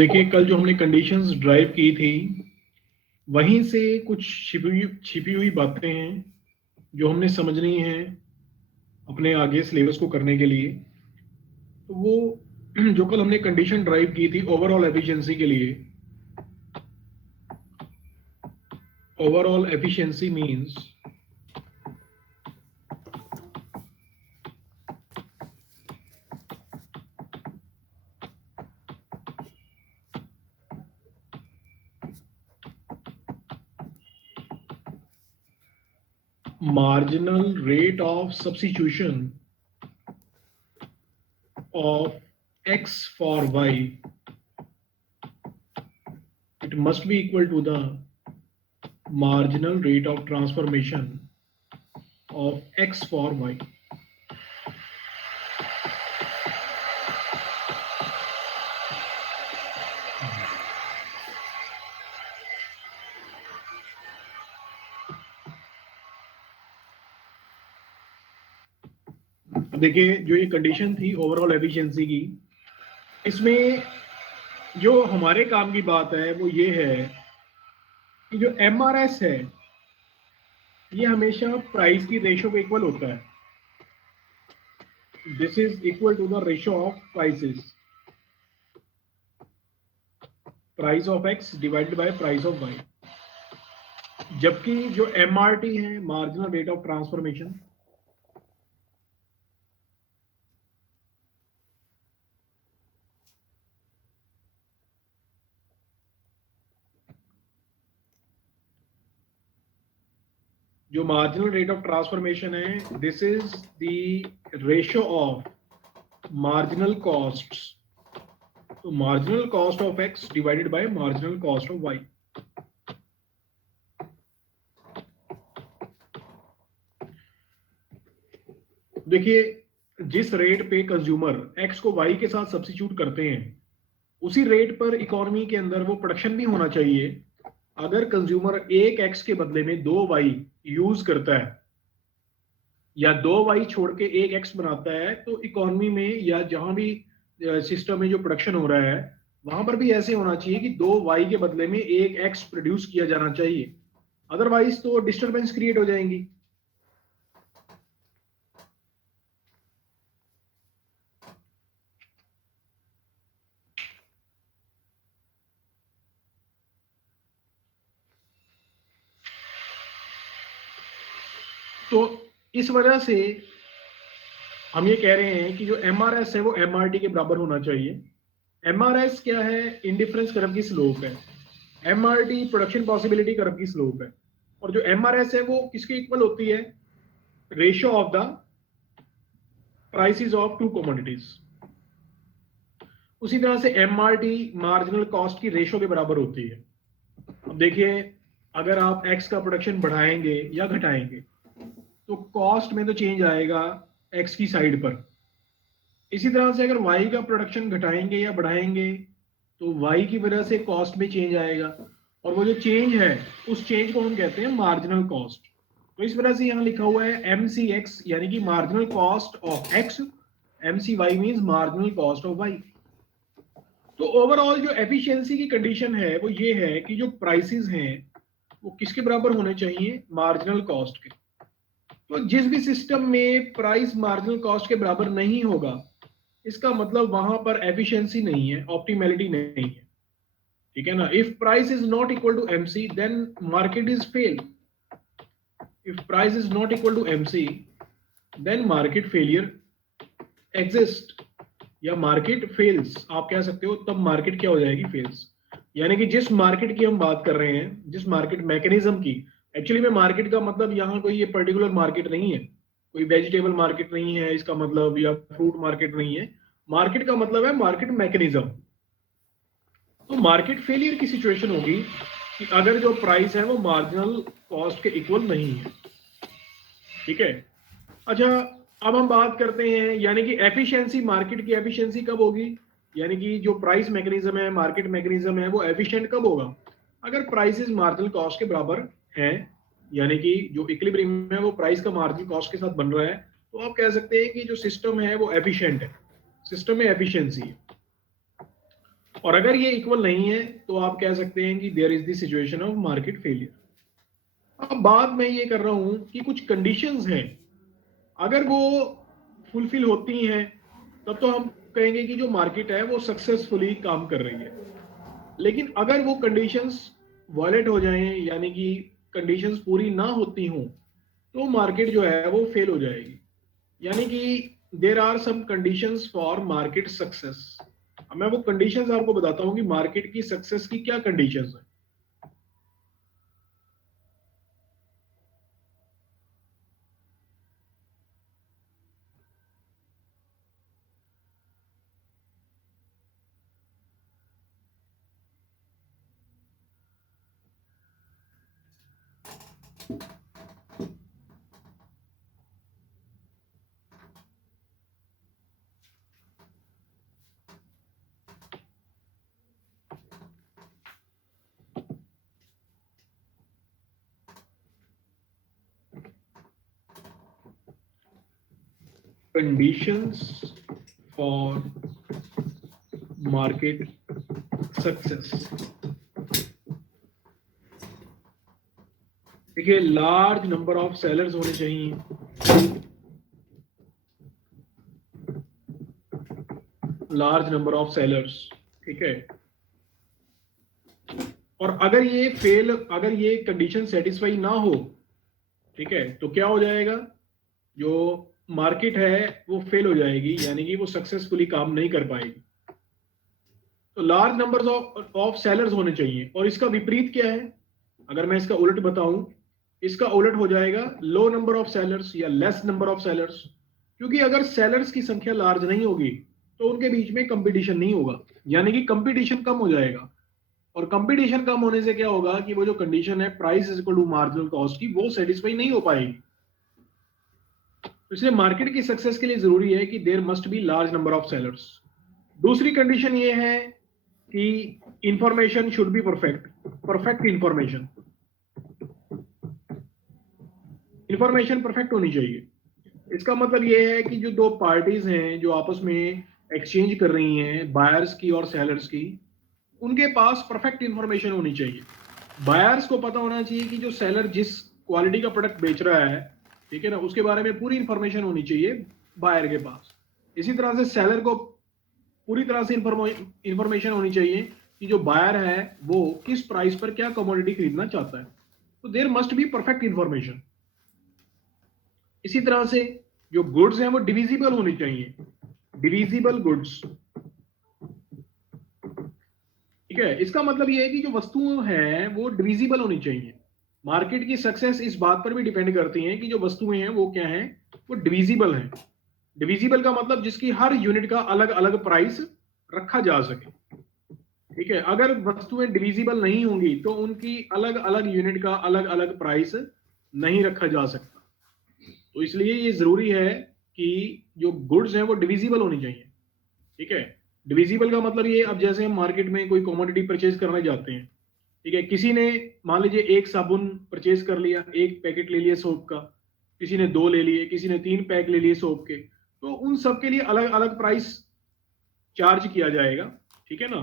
देखिए कल जो हमने कंडीशंस ड्राइव की थी वहीं से कुछ छिपी हुई बातें हैं जो हमने समझनी है अपने आगे सिलेबस को करने के लिए। तो वो जो कल हमने कंडीशन ड्राइव की थी ओवरऑल एफिशिएंसी के लिए, overall efficiency means marginal rate of substitution of x for y, it must be equal to the marginal rate of transformation of x for y. देखिए जो ये कंडीशन थी ओवरऑल एफिशिएंसी की, इसमें जो हमारे काम की बात है वो ये है कि जो एमआरएस है ये हमेशा प्राइस की रेशो को इक्वल होता है। This is equal to the ratio of prices, price of X divided by price of Y. जबकि जो एमआरटी है मार्जिनल रेट ऑफ ट्रांसफॉर्मेशन, जो मार्जिनल रेट ऑफ ट्रांसफॉर्मेशन है this is the ratio of marginal costs, तो marginal cost of X divided by marginal cost of Y. देखिए जिस rate पे consumer x को वाई के साथ सब्स्टिट्यूट करते हैं उसी रेट पर इकोनॉमी के अंदर वो प्रोडक्शन भी होना चाहिए। अगर कंज्यूमर एक एक्स के बदले में दो वाई यूज करता है या दो वाई छोड़ के एक एक्स बनाता है तो इकोनॉमी में या जहां भी सिस्टम में जो प्रोडक्शन हो रहा है वहां पर भी ऐसे होना चाहिए कि दो वाई के बदले में एक एक्स प्रोड्यूस किया जाना चाहिए, अदरवाइज तो डिस्टरबेंस क्रिएट हो जाएंगी। तो इस वजह से हम ये कह रहे हैं कि जो एमआरएस है वो एमआरटी के बराबर होना चाहिए। एमआरएस क्या है? इंडिफरेंस कर्व की स्लोप है। एमआरटी प्रोडक्शन पॉसिबिलिटी कर्व की स्लोप है। और जो एमआरएस है वो किसके इक्वल होती है? Ratio of the prices of to commodities. उसी तरह से एमआरटी मार्जिनल कॉस्ट की रेशियो के बराबर होती है। अब देखिए अगर आप एक्स का प्रोडक्शन बढ़ाएंगे या घटाएंगे तो कॉस्ट में तो चेंज आएगा एक्स की साइड पर। इसी तरह से अगर वाई का प्रोडक्शन घटाएंगे या बढ़ाएंगे तो वाई की वजह से कॉस्ट में चेंज आएगा, और वो जो चेंज है उस चेंज को हम कहते हैं मार्जिनल कॉस्ट। तो इस वजह से यहाँ लिखा हुआ है एम सी एक्स यानी कि marginal cost of X, M C Y means marginal cost of Y. तो ओवरऑल जो एफिशिएंसी की कंडीशन है वो ये है कि जो प्राइसेस हैं वो किसके बराबर होने चाहिए? मार्जिनल कॉस्ट के। तो जिस भी सिस्टम में प्राइस मार्जिनल कॉस्ट के बराबर नहीं होगा इसका मतलब वहां पर एफिशिएंसी नहीं है, ऑप्टिमैलिटी नहीं है। ठीक है ना? If price is not equal to MC then market is fail. If price is not equal to MC then market failure exist, या मार्केट फेल्स आप कह सकते हो। तब मार्केट क्या हो जाएगी? फेल्स। यानी कि जिस मार्केट की हम बात कर रहे हैं, जिस मार्केट मैकेनिज्म की, एक्चुअली में मार्केट का मतलब यहाँ कोई ये पर्टिकुलर मार्केट नहीं है, कोई वेजिटेबल मार्केट नहीं है इसका मतलब, या फ्रूट मार्केट नहीं है। मार्केट का मतलब है मार्केट मैकेनिज्म। तो मार्केट फेलियर की सिचुएशन होगी कि अगर जो प्राइस है वो मार्जिनल कॉस्ट के इक्वल नहीं है। ठीक है। अच्छा अब हम बात करते हैं यानी कि एफिशिएंसी, मार्केट की एफिशिएंसी कब होगी? यानी कि जो प्राइस मैकेनिज्म है, मार्केट मैकेनिज्म है, वो एफिशिएंट कब होगा? अगर प्राइसेस मार्जिनल कॉस्ट के बराबर हैं, यानी कि जो इक्विलिब्रियम है वो प्राइस का मार्जिनल कॉस्ट के साथ बन रहा है, तो आप कह सकते हैं कि जो सिस्टम है वो एफिशिएंट है, सिस्टम में एफिशिएंसी है। और अगर ये इक्वल नहीं है तो आप कह सकते हैं कि there is the situation of market failure. अब बात मैं ये कर रहा हूं कि कुछ कंडीशंस हैं, अगर वो फुलफिल होती हैं तब तो हम कहेंगे कि जो मार्केट है वो सक्सेसफुली काम कर रही है। लेकिन अगर वो कंडीशंस वायलेट हो जाएं, यानी कि कंडीशंस पूरी ना होती हों, तो मार्केट जो है वो फेल हो जाएगी। यानी कि there are some conditions for market success. अब मैं वो कंडीशंस आपको बताता हूं कि मार्केट की सक्सेस की क्या कंडीशंस हैं। Conditions for market success. देखिए, लार्ज नंबर ऑफ सेलर्स होने चाहिए, लार्ज नंबर ऑफ सेलर्स, ठीक है। और अगर ये कंडीशन सेटिस्फाई ना हो, ठीक है, तो क्या हो जाएगा, जो मार्केट है वो फेल हो जाएगी, यानी कि वो सक्सेसफुली काम नहीं कर पाएगी। तो लार्ज नंबर ऑफ सेलर्स होने चाहिए। और इसका विपरीत क्या है, अगर मैं इसका उलट बताऊं, इसका उलट हो जाएगा लो नंबर ऑफ सेलर्स या लेस नंबर ऑफ सेलर्स। क्योंकि अगर सेलर्स की संख्या लार्ज नहीं होगी तो उनके बीच में कंपटीशन नहीं होगा, यानी कि कंपटीशन कम हो जाएगा। और कंपटीशन कम होने से क्या होगा कि वो जो कंडीशन है price is equal to marginal cost की, वो सेटिस्फाई नहीं हो पाएगी। तो इसलिए मार्केट की सक्सेस के लिए जरूरी है कि there must be large number of sellers. दूसरी कंडीशन ये है कि information should be perfect, perfect information, information perfect होनी चाहिए। इसका मतलब ये है कि जो दो पार्टीज हैं जो आपस में एक्सचेंज कर रही हैं, बायर्स की और सेलर्स की, उनके पास परफेक्ट इंफॉर्मेशन होनी चाहिए। बायर्स को पता होना चाहिए कि जो सेलर जिस क्वालिटी का प्रोडक्ट बेच रहा है, ठीक है ना, उसके बारे में पूरी इंफॉर्मेशन होनी चाहिए बायर के पास। इसी तरह से सेलर को पूरी तरह से इंफॉर्मेशन होनी चाहिए कि जो बायर है वो किस प्राइस पर क्या कमोडिटी खरीदना चाहता है। तो there must be perfect information. इसी तरह से जो गुड्स हैं वो डिविजिबल होनी चाहिए, डिविजिबल गुड्स, ठीक है। इसका मतलब ये है कि जो वस्तुएं हैं वो डिविजिबल होनी चाहिए। मार्केट की सक्सेस इस बात पर भी डिपेंड करती है कि जो वस्तुएं हैं वो क्या हैं, वो डिविजिबल हैं। डिविजिबल का मतलब जिसकी हर यूनिट का अलग अलग प्राइस रखा जा सके, ठीक है। अगर वस्तुएं डिविजिबल नहीं होंगी तो उनकी अलग अलग यूनिट का अलग अलग प्राइस नहीं रखा जा सकता। तो इसलिए ये जरूरी है कि जो गुड्स हैं वो डिविजिबल होनी चाहिए, ठीक है। डिविजिबल का मतलब ये, अब जैसे हम मार्केट में कोई कमोडिटी परचेज करने जाते हैं, ठीक है, किसी ने मान लीजिए एक साबुन परचेज कर लिया, एक पैकेट ले लिया सोप का, किसी ने 2 ले लिए, किसी ने 3 पैक ले लिए सोप के, तो उन सब के लिए अलग अलग प्राइस चार्ज किया जाएगा, ठीक है ना।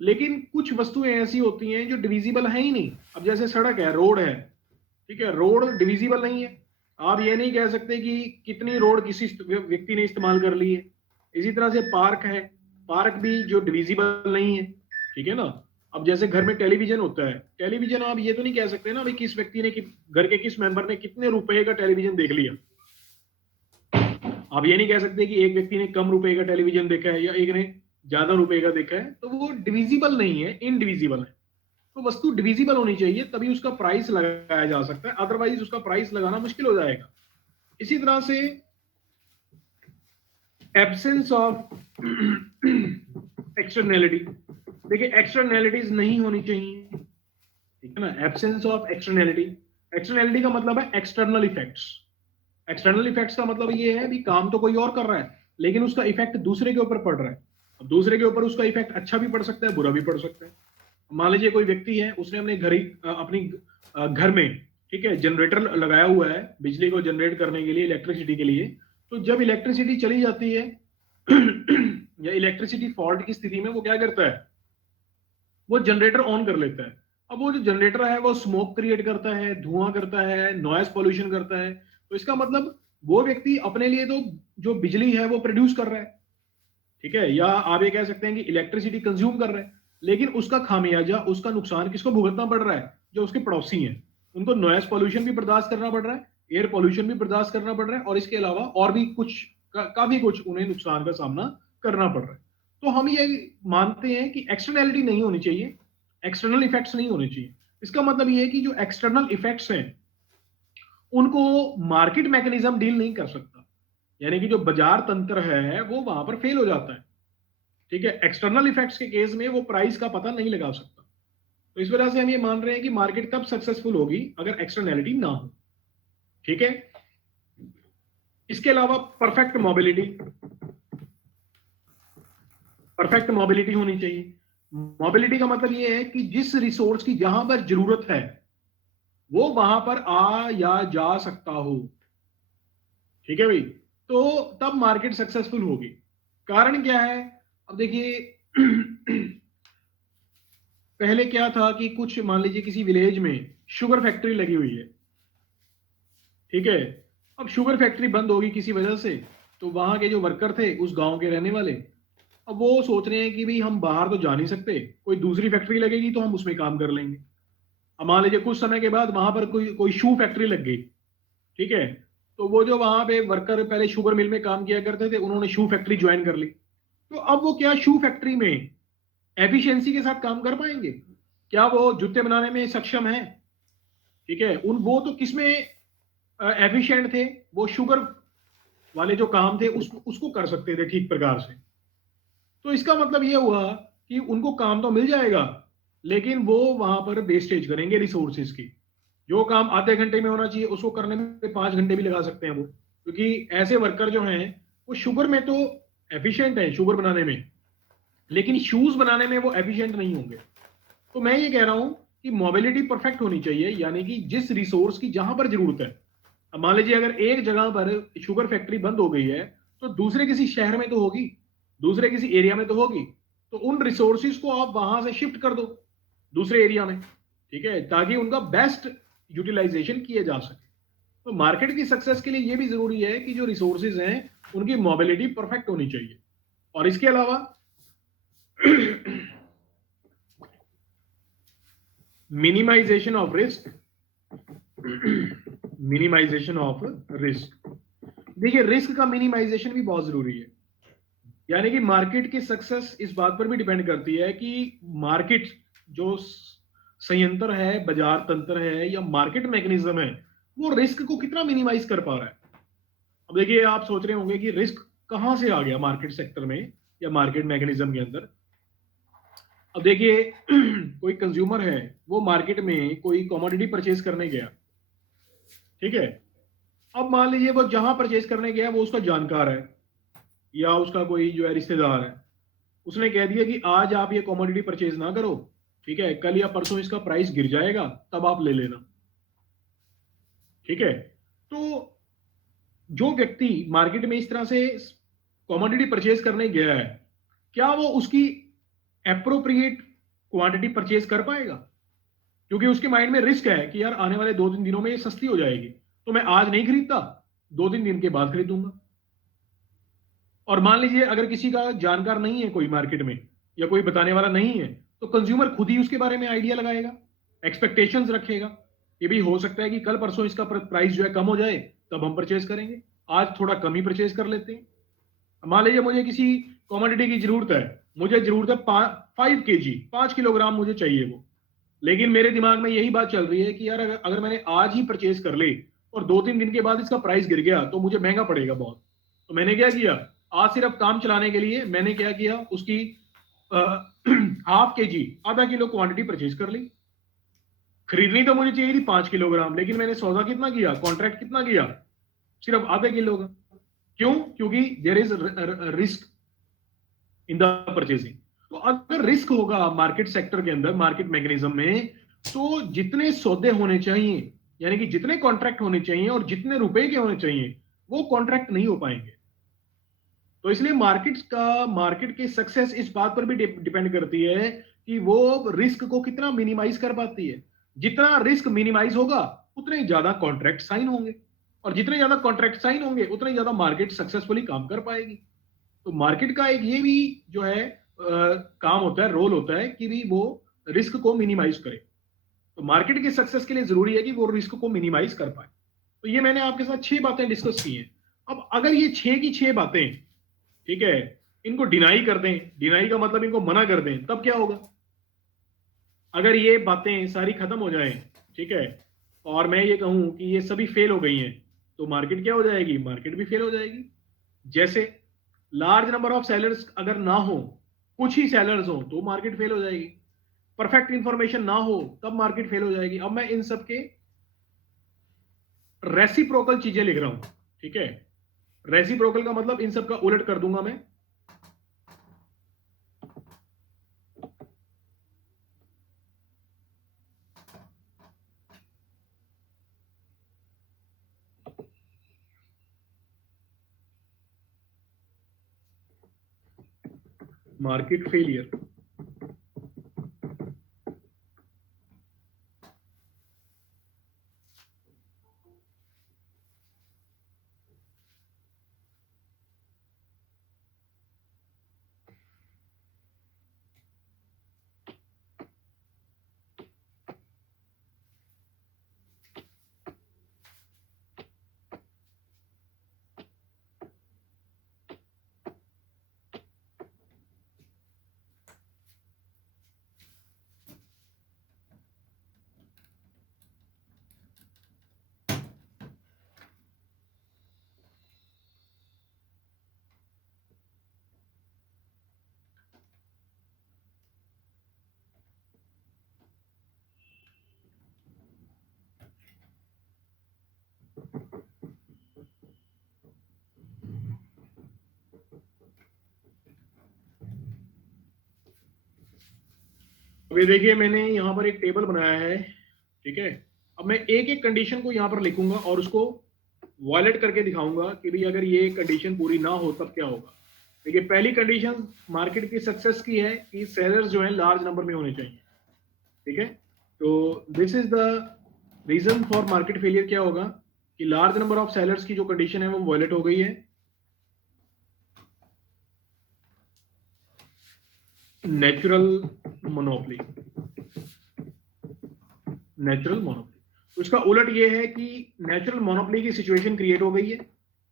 लेकिन कुछ वस्तुएं ऐसी होती हैं जो डिविजिबल है ही नहीं। अब जैसे सड़क है, रोड है, ठीक है, रोड डिविजिबल नहीं है। आप ये नहीं कह सकते कि कितनी रोड किसी व्यक्ति ने इस्तेमाल कर ली है। इसी तरह से पार्क है, पार्क भी जो डिविजिबल नहीं है, ठीक है ना। अब जैसे घर में टेलीविजन होता है, टेलीविजन आप ये तो नहीं कह सकते ना भाई किस व्यक्ति ने, घर के किस मेंबर ने कितने रुपए का टेलीविजन देख लिया। आप ये नहीं कह सकते कि एक व्यक्ति ने कम रुपए का टेलीविजन देखा है या एक ने ज्यादा रुपए का देखा है, तो वो डिविजिबल नहीं है, इनडिविजिबल है। तो वस्तु डिविजिबल होनी चाहिए तभी उसका प्राइस लगाया जा सकता है, अदरवाइज उसका प्राइस लगाना मुश्किल हो जाएगा। इसी तरह से एब्सेंस ऑफ एक्सटर्नैलिटी, देखिए एक्सटर्नैलिटीज नहीं होनी चाहिए, ठीक है ना। एब्सेंस ऑफ एक्सटर्नैलिटी, एक्सटर्नैलिटी का मतलब है एक्सटर्नल इफेक्ट्स। एक्सटर्नल इफेक्ट्स का मतलब ये है भी काम तो कोई और कर रहा है लेकिन उसका इफेक्ट दूसरे के ऊपर पड़ रहा है। अब दूसरे के ऊपर उसका इफेक्ट अच्छा भी पड़ सकता है, बुरा भी पड़ सकता है। मान लीजिए कोई व्यक्ति है, उसने अपने अपनी घर में, ठीक है, जनरेटर लगाया हुआ है बिजली को जनरेट करने के लिए, इलेक्ट्रिसिटी के लिए। तो जब इलेक्ट्रिसिटी चली जाती है या इलेक्ट्रिसिटी फॉल्ट की स्थिति में वो क्या करता है, वो जनरेटर ऑन कर लेता है। अब वो जो जनरेटर है वो स्मोक क्रिएट करता है, धुआं करता है, नॉइज पोल्यूशन करता है। तो इसका मतलब वो व्यक्ति अपने लिए तो जो बिजली है वो प्रोड्यूस कर रहा है, ठीक है, या आप ये कह सकते हैं कि इलेक्ट्रिसिटी कंज्यूम कर रहा है, लेकिन उसका खामियाजा, उसका नुकसान किसको भुगतना पड़ रहा है? जो उसके पड़ोसी हैं, उनको नॉइज पोल्यूशन भी बर्दाश्त करना पड़ रहा है, एयर पोल्यूशन भी बर्दाश्त करना पड़ रहा है, और इसके अलावा और भी कुछ काफी कुछ उन्हें नुकसान का सामना करना पड़ रहा है। तो हम ये मानते हैं कि एक्सटर्नैलिटी नहीं होनी चाहिए, एक्सटर्नल इफेक्ट्स नहीं होने चाहिए। इसका मतलब ये है कि जो एक्सटर्नल इफेक्ट्स हैं उनको मार्केट मैकेनिज्म डील नहीं कर सकता, यानी कि जो बाजार तंत्र है वो वहां पर फेल हो जाता है, ठीक है। एक्सटर्नल इफेक्ट्स के केस में वो प्राइस का पता नहीं लगा सकता। तो इस वजह से हम ये मान रहे हैं कि मार्केट तब सक्सेसफुल होगी अगर एक्सटर्नैलिटी ना हो, ठीक है। इसके अलावा परफेक्ट मोबिलिटी, परफेक्ट मोबिलिटी होनी चाहिए। मोबिलिटी का मतलब ये है कि जिस रिसोर्स की जहां पर जरूरत है वो वहां पर आ या जा सकता हो, ठीक है भाई। तो तब मार्केट सक्सेसफुल होगी। कारण क्या है? अब देखिए पहले क्या था कि कुछ मान लीजिए किसी विलेज में शुगर फैक्ट्री लगी हुई है, ठीक है। अब शुगर फैक्ट्री बंद होगी किसी वजह से, तो वहां के जो वर्कर थे उस गांव के रहने वाले, अब वो सोच रहे हैं कि भाई हम बाहर तो जा नहीं सकते, कोई दूसरी फैक्ट्री लगेगी तो हम उसमें काम कर लेंगे। अब मान लीजिए कुछ समय के बाद वहां पर कोई कोई शू फैक्ट्री लग गई, ठीक है। तो वो जो वहां पे वर्कर पहले शुगर मिल में काम किया करते थे उन्होंने शू फैक्ट्री ज्वाइन कर ली। तो अब वो क्या शू फैक्ट्री में एफिशिएंसी के साथ काम कर पाएंगे? क्या वो जूते बनाने में सक्षम है? ठीक है, उन वो तो किसमें एफिशिएंट थे? वो शुगर वाले जो काम थे उसको कर सकते थे ठीक प्रकार से। तो इसका मतलब ये हुआ कि उनको काम तो मिल जाएगा, लेकिन वो वहां पर वेस्टेज करेंगे रिसोर्सेज की। जो काम आधे घंटे में होना चाहिए उसको करने में 5 घंटे भी लगा सकते हैं वो, क्योंकि ऐसे वर्कर जो हैं वो शुगर में तो एफिशिएंट है, शुगर बनाने में, लेकिन शूज बनाने में वो एफिशिएंट नहीं होंगे। तो मैं ये कह रहा हूं कि मोबिलिटी परफेक्ट होनी चाहिए, यानी कि जिस रिसोर्स की जहां पर जरूरत है। अब मान लीजिए अगर एक जगह पर शुगर फैक्ट्री बंद हो गई है तो दूसरे किसी शहर में तो होगी, दूसरे किसी एरिया में तो होगी। तो उन रिसोर्सिस को आप वहां से शिफ्ट कर दो दूसरे एरिया में, ठीक है, ताकि उनका बेस्ट यूटिलाइजेशन किया जा सके। तो मार्केट की सक्सेस के लिए यह भी जरूरी है कि जो रिसोर्सेज हैं उनकी मोबिलिटी परफेक्ट होनी चाहिए। और इसके अलावा minimization of risk, minimization of risk. देखिए रिस्क का मिनिमाइजेशन भी बहुत जरूरी है, यानी कि मार्केट की सक्सेस इस बात पर भी डिपेंड करती है कि मार्केट जो संयंत्र है, बाजार तंत्र है या मार्केट मैकेनिज्म है, वो रिस्क को कितना मिनिमाइज कर पा रहा है। अब देखिए आप सोच रहे होंगे कि रिस्क कहां से आ गया मार्केट सेक्टर में या मार्केट मैकेनिज्म के अंदर। अब देखिए कोई कंज्यूमर है, वो मार्केट में कोई कमोडिटी परचेज करने गया, ठीक है। अब मान लीजिए वो जहां परचेज करने गया वो उसका जानकार है या उसका कोई जो है रिश्तेदार है, उसने कह दिया कि आज आप ये कमोडिटी परचेज ना करो, ठीक है, कल या परसों इसका प्राइस गिर जाएगा तब आप ले लेना, ठीक है। तो जो व्यक्ति मार्केट में इस तरह से कमोडिटी परचेज करने गया है, क्या वो उसकी एप्रोप्रिएट क्वांटिटी परचेज कर पाएगा? क्योंकि उसके माइंड में रिस्क है कि यार आने वाले 2-3 दिनों में ये सस्ती हो जाएगी, तो मैं आज नहीं खरीदता, 2-3 दिन के बाद खरीदूंगा। और मान लीजिए अगर किसी का जानकार नहीं है कोई मार्केट में या कोई बताने वाला नहीं है, तो कंज्यूमर खुद ही उसके बारे में आइडिया लगाएगा, एक्सपेक्टेशंस रखेगा। ये भी हो सकता है कि कल परसों इसका प्राइस जो है कम हो जाए, तब हम परचेज करेंगे, आज थोड़ा कम ही परचेज कर लेते हैं। मान लीजिए मुझे किसी कमोडिटी की जरूरत है, मुझे जरूरत है 5 kg, 5 किलोग्राम मुझे चाहिए वो, लेकिन मेरे दिमाग में यही बात चल रही है कि यार अगर मैंने आज ही परचेज कर ले और 2-3 दिन के बाद इसका प्राइस गिर गया तो मुझे महंगा पड़ेगा बहुत। तो मैंने क्या किया, आज सिर्फ काम चलाने के लिए मैंने क्या किया, उसकी 1/2 kg, आधा किलो क्वांटिटी परचेज कर ली। खरीदनी तो मुझे चाहिए थी 5 किलोग्राम, लेकिन मैंने सौदा कितना किया, कॉन्ट्रैक्ट कितना किया, सिर्फ आधे किलो का। क्यों? क्योंकि there is risk in the purchasing. तो अगर रिस्क होगा मार्केट सेक्टर के अंदर, मार्केट मैकेनिज्म में, तो जितने सौदे होने चाहिए, यानी कि जितने कॉन्ट्रैक्ट होने चाहिए और जितने रुपए के होने चाहिए, वो कॉन्ट्रैक्ट नहीं हो पाएंगे। तो इसलिए मार्केट की सक्सेस इस बात पर भी डिपेंड करती है कि वो रिस्क को कितना मिनिमाइज कर पाती है। जितना रिस्क मिनिमाइज होगा उतने ही ज्यादा कॉन्ट्रैक्ट साइन होंगे, और जितने ज्यादा कॉन्ट्रैक्ट साइन होंगे उतने ज्यादा मार्केट सक्सेसफुली काम कर पाएगी। तो मार्केट का एक ये भी जो है काम होता है, रोल होता है कि भी वो रिस्क को मिनिमाइज करे। तो मार्केट की सक्सेस के लिए जरूरी है कि वो रिस्क को मिनिमाइज कर पाए। तो ये मैंने आपके साथ 6 बातें डिस्कस की हैं। अब अगर ये 6 की 6 बातें, ठीक है, इनको डिनाई कर दें, डिनाई का मतलब इनको मना कर दें, तब क्या होगा? अगर ये बातें सारी खत्म हो जाएं, ठीक है, और मैं ये कहूं कि ये सभी फेल हो गई हैं, तो मार्केट क्या हो जाएगी? मार्केट भी फेल हो जाएगी। जैसे लार्ज नंबर ऑफ सेलर्स अगर ना हो, कुछ ही सेलर्स हो, तो मार्केट फेल हो जाएगी। परफेक्ट इंफॉर्मेशन ना हो तब मार्केट फेल हो जाएगी। अब मैं इन सब के रेसिप्रोकल चीजें लिख रहा हूं, ठीक है। रेसिप्रोकल का मतलब इन सब का उलट कर दूंगा मैं। मार्केट फेलियर, अभी देखिए मैंने यहां पर एक टेबल बनाया है, ठीक है। अब मैं एक एक कंडीशन को यहां पर लिखूंगा और उसको वॉयलेट करके दिखाऊंगा कि भाई अगर ये कंडीशन पूरी ना हो तब क्या होगा। देखिए पहली कंडीशन मार्केट की सक्सेस की है कि सेलर्स जो है लार्ज नंबर में होने चाहिए, ठीक है। तो this is the reason for market failure. क्या होगा कि लार्ज नंबर ऑफ सेलर्स की जो कंडीशन है वो वॉयलेट हो गई है। नेचुरल मोनोपोली, नेचुरल मोनोपोली, उसका उलट ये है कि नेचुरल मोनोपोली की सिचुएशन क्रिएट हो गई है,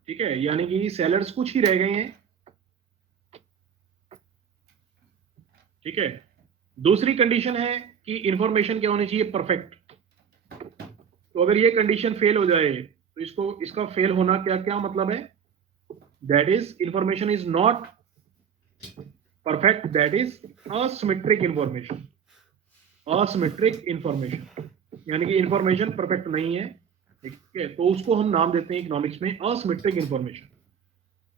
ठीक है, यानी कि सेलर्स कुछ ही रह गए हैं, ठीक है। दूसरी कंडीशन है कि इंफॉर्मेशन क्या होनी चाहिए? परफेक्ट। तो अगर ये कंडीशन फेल हो जाए तो इसका फेल होना क्या क्या मतलब है? That is information is not perfect, that is asymmetric information, asymmetric information, यानी कि इंफॉर्मेशन परफेक्ट नहीं है, ठीक है। तो उसको हम नाम देते हैं इकोनॉमिक्स में असिमेट्रिक इंफॉर्मेशन।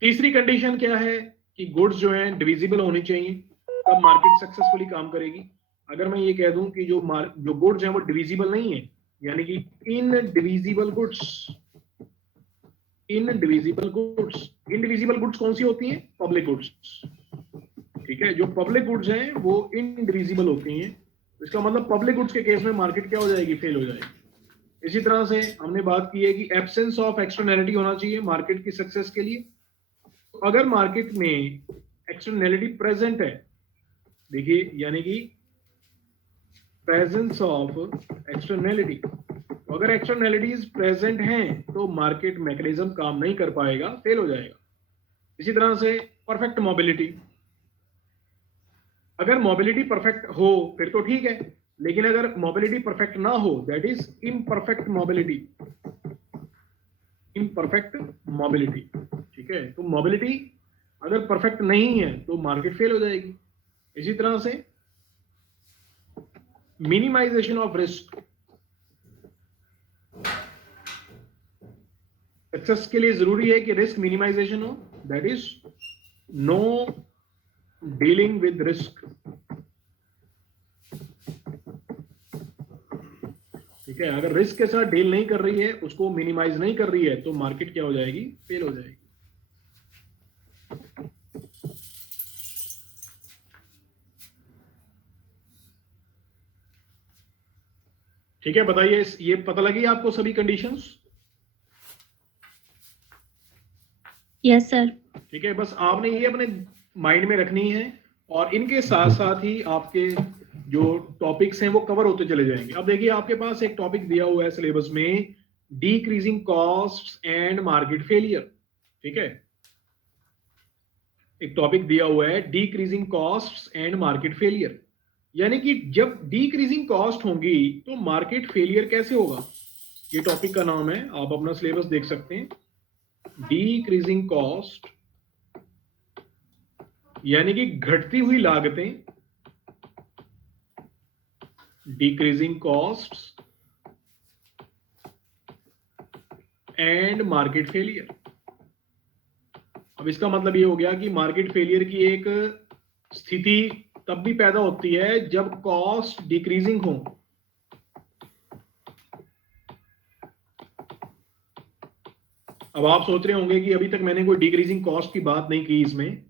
तीसरी कंडीशन क्या है कि गुड्स जो है डिविजिबल होनी चाहिए, तब मार्केट सक्सेसफुली काम करेगी। अगर मैं ये कह दूं कि जो गुड्स हैं वो डिविजिबल नहीं है, यानी कि indivisible goods, indivisible goods, indivisible goods कौन सी होती हैं? पब्लिक गुड्स, ठीक है। जो पब्लिक गुड्स हैं वो इनडिविजिबल होती हैं, इसका मतलब पब्लिक गुड्स के केस में मार्केट क्या हो जाएगी? फेल हो जाएगी। इसी तरह से हमने बात की है कि एब्सेंस ऑफ एक्सटर्नैलिटी होना चाहिए मार्केट की सक्सेस के लिए। तो अगर मार्केट में एक्सटर्नैलिटी प्रेजेंट है, देखिए यानी कि प्रेजेंस ऑफ एक्सटर्नैलिटी, तो अगर एक्सटर्नैलिटीज प्रेजेंट हैं तो मार्केट मैकेनिज्म काम नहीं कर पाएगा, फेल हो जाएगा। इसी तरह से परफेक्ट मोबिलिटी, अगर मोबिलिटी परफेक्ट हो फिर तो ठीक है, लेकिन अगर मोबिलिटी परफेक्ट ना हो, that is imperfect mobility, imperfect mobility, ठीक है। तो मोबिलिटी अगर परफेक्ट नहीं है तो मार्केट फेल हो जाएगी। इसी तरह से मिनिमाइजेशन ऑफ रिस्क, सक्सेस के लिए जरूरी है कि रिस्क मिनिमाइजेशन हो, that is no dealing with risk, ठीक है। अगर रिस्क के साथ डील नहीं कर रही है, उसको मिनिमाइज नहीं कर रही है, तो मार्केट क्या हो जाएगी? फेल हो जाएगी। ठीक है, बताइए, ये पता लगी आपको सभी कंडीशंस? Yes sir. ठीक है, बस आपने ये अपने माइंड में रखनी है और इनके साथ साथ ही आपके जो टॉपिक्स हैं वो कवर होते चले जाएंगे। अब देखिए, आपके पास एक टॉपिक दिया हुआ है सिलेबस में, decreasing cost and market failure. ठीक है, एक टॉपिक दिया हुआ है decreasing cost and market failure, यानी कि जब डिक्रीजिंग कॉस्ट होंगी तो मार्केट फेलियर कैसे होगा। ये टॉपिक का नाम है, आप अपना सिलेबस देख सकते हैं, डिक्रीजिंग कॉस्ट यानी कि घटती हुई लागतें, decreasing costs and market failure. अब इसका मतलब ये हो गया कि मार्केट फेलियर की एक स्थिति तब भी पैदा होती है जब कॉस्ट डिक्रीजिंग हो। अब आप सोच रहे होंगे कि अभी तक मैंने कोई डिक्रीजिंग कॉस्ट की बात नहीं की इसमें।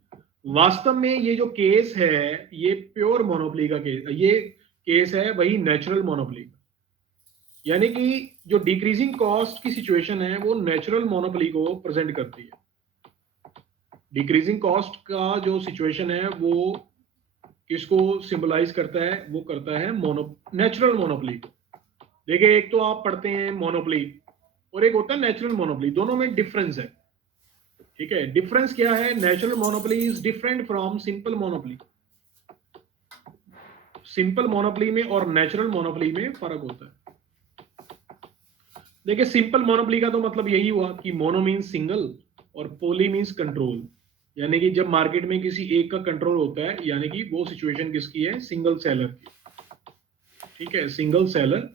वास्तव में ये जो केस है ये प्योर मोनोपोली का केस, ये केस है वही नेचुरल मोनोपोली का, यानी कि जो डिक्रीजिंग कॉस्ट की सिचुएशन है वो नेचुरल मोनोपोली को प्रेजेंट करती है। डिक्रीजिंग कॉस्ट का जो सिचुएशन है वो किसको सिंबलाइज करता है, वो करता है नेचुरल मोनोपोली को। देखिए, एक तो आप पढ़ते हैं मोनोपोली और एक होता है नेचुरल मोनोपोली, दोनों में डिफरेंस है। ठीक है, डिफरेंस क्या है? Natural monopoly is different from simple monopoly. Simple monopoly में और नेचुरल मोनोपोली में फर्क होता है। देखिए, सिंपल मोनोपोली का तो मतलब यही हुआ कि मोनो मीन्स सिंगल और पोली मीन्स कंट्रोल, यानी कि जब मार्केट में किसी एक का कंट्रोल होता है, यानी कि वो सिचुएशन किसकी है? सिंगल सेलर की। ठीक है, single seller,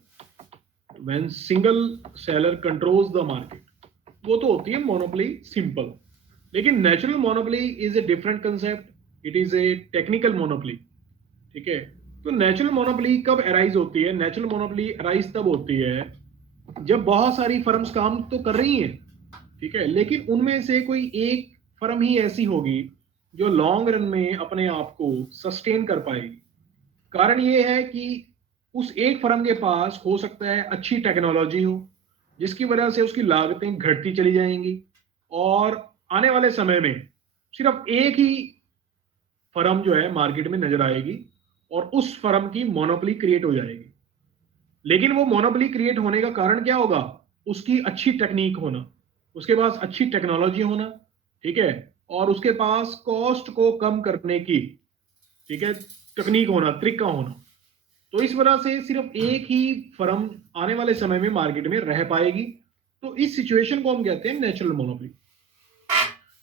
when single seller controls the market, वो तो होती है मोनोपोली सिंपल। लेकिन natural monopoly is a different concept, it is a technical monopoly. ठीक है, तो नेचुरल मोनोपोली कब अराइज होती है? नेचुरल मोनोपोली अराइज तब होती है जब बहुत सारी फर्म्स काम तो कर रही हैं, ठीक है, लेकिन उनमें से कोई एक फर्म ही ऐसी होगी जो लॉन्ग रन में अपने आप को सस्टेन कर पाएगी। कारण ये है कि उस एक फर्म के पास हो सकता है अच्छी टेक्नोलॉजी हो, जिसकी वजह से उसकी लागतें घटती चली जाएंगी और आने वाले समय में सिर्फ एक ही फर्म जो है मार्केट में नजर आएगी और उस फर्म की मोनोपोली क्रिएट हो जाएगी। लेकिन वो मोनोपोली क्रिएट होने का कारण क्या होगा? उसकी अच्छी टेक्निक होना, उसके पास अच्छी टेक्नोलॉजी होना, ठीक है, और उसके पास कॉस्ट को कम करने की, ठीक है, टेक्निक होना, तरीका होना। तो इस वजह से सिर्फ एक ही फर्म आने वाले समय में मार्केट में रह पाएगी। तो इस सिचुएशन को हम कहते हैं नेचुरल मोनोपोली।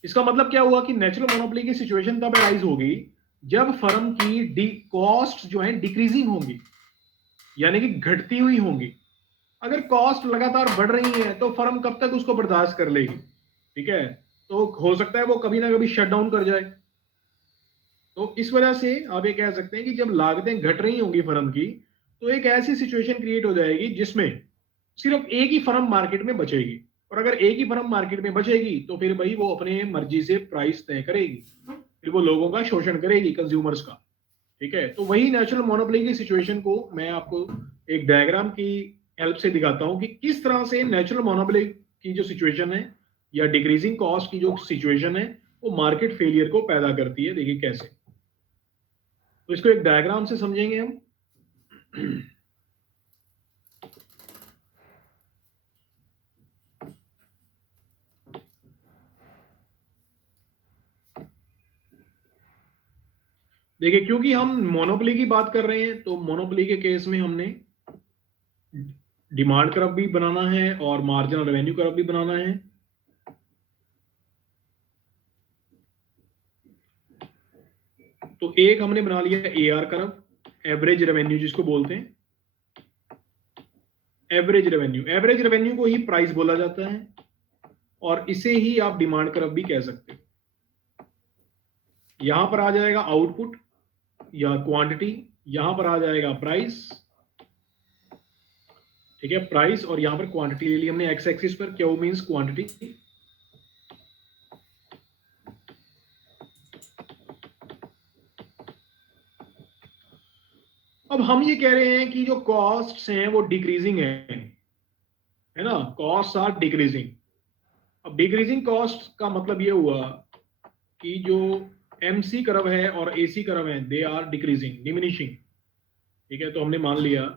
इसका मतलब क्या हुआ कि नेचुरल मोनोपोली की सिचुएशन तब अराइज होगी जब फर्म की कॉस्ट जो है डिक्रीजिंग होंगी, यानी कि घटती हुई होंगी। अगर कॉस्ट लगातार बढ़ रही है तो फर्म कब तक उसको बर्दाश्त कर लेगी? ठीक है, तो हो सकता है वो कभी ना कभी शट डाउन कर जाए। तो इस वजह से आप ये कह सकते हैं कि जब लागतें घट रही होंगी फर्म की, तो एक ऐसी सिचुएशन क्रिएट हो जाएगी जिसमें सिर्फ एक ही फर्म मार्केट में बचेगी। और अगर एक ही फर्म मार्केट में बचेगी तो फिर भाई वो अपने मर्जी से प्राइस तय करेगी, फिर वो लोगों का शोषण करेगी, कंज्यूमर्स का। ठीक है, तो वही नेचुरल मोनोपोली की सिचुएशन को मैं आपको एक डायग्राम की हेल्प से दिखाता हूं कि किस तरह से नेचुरल मोनोपोली की जो सिचुएशन है या डिक्रीजिंग कॉस्ट की जो सिचुएशन है वो मार्केट फेलियर को पैदा करती है। देखिए कैसे, तो इसको एक डायग्राम से समझेंगे हम। देखिए, क्योंकि हम मोनोपोली की बात कर रहे हैं तो मोनोपोली के केस में हमने डिमांड कर्व भी बनाना है और मार्जिनल रेवेन्यू कर्व भी बनाना है। तो एक हमने बना लिया एआर कर्व, एवरेज रेवेन्यू जिसको बोलते हैं, एवरेज रेवेन्यू। एवरेज रेवेन्यू को ही प्राइस बोला जाता है और इसे ही आप डिमांड कर्व भी कह सकते हो। यहां पर आ जाएगा आउटपुट या क्वांटिटी, यहां पर आ जाएगा प्राइस, ठीक है, प्राइस, और यहां पर क्वांटिटी ले ली हमने एक्स एक्सिस पर, क्यू मींस क्वांटिटी। अब हम ये कह रहे हैं कि जो कॉस्ट्स हैं वो डिक्रीजिंग है ना, कॉस्ट आर डिक्रीजिंग। अब डिक्रीजिंग कॉस्ट का मतलब ये हुआ कि जो एमसी कर्व है और एसी कर्व है दे आर डिक्रीजिंग, डिमिनिशिंग। ठीक है, तो हमने मान लिया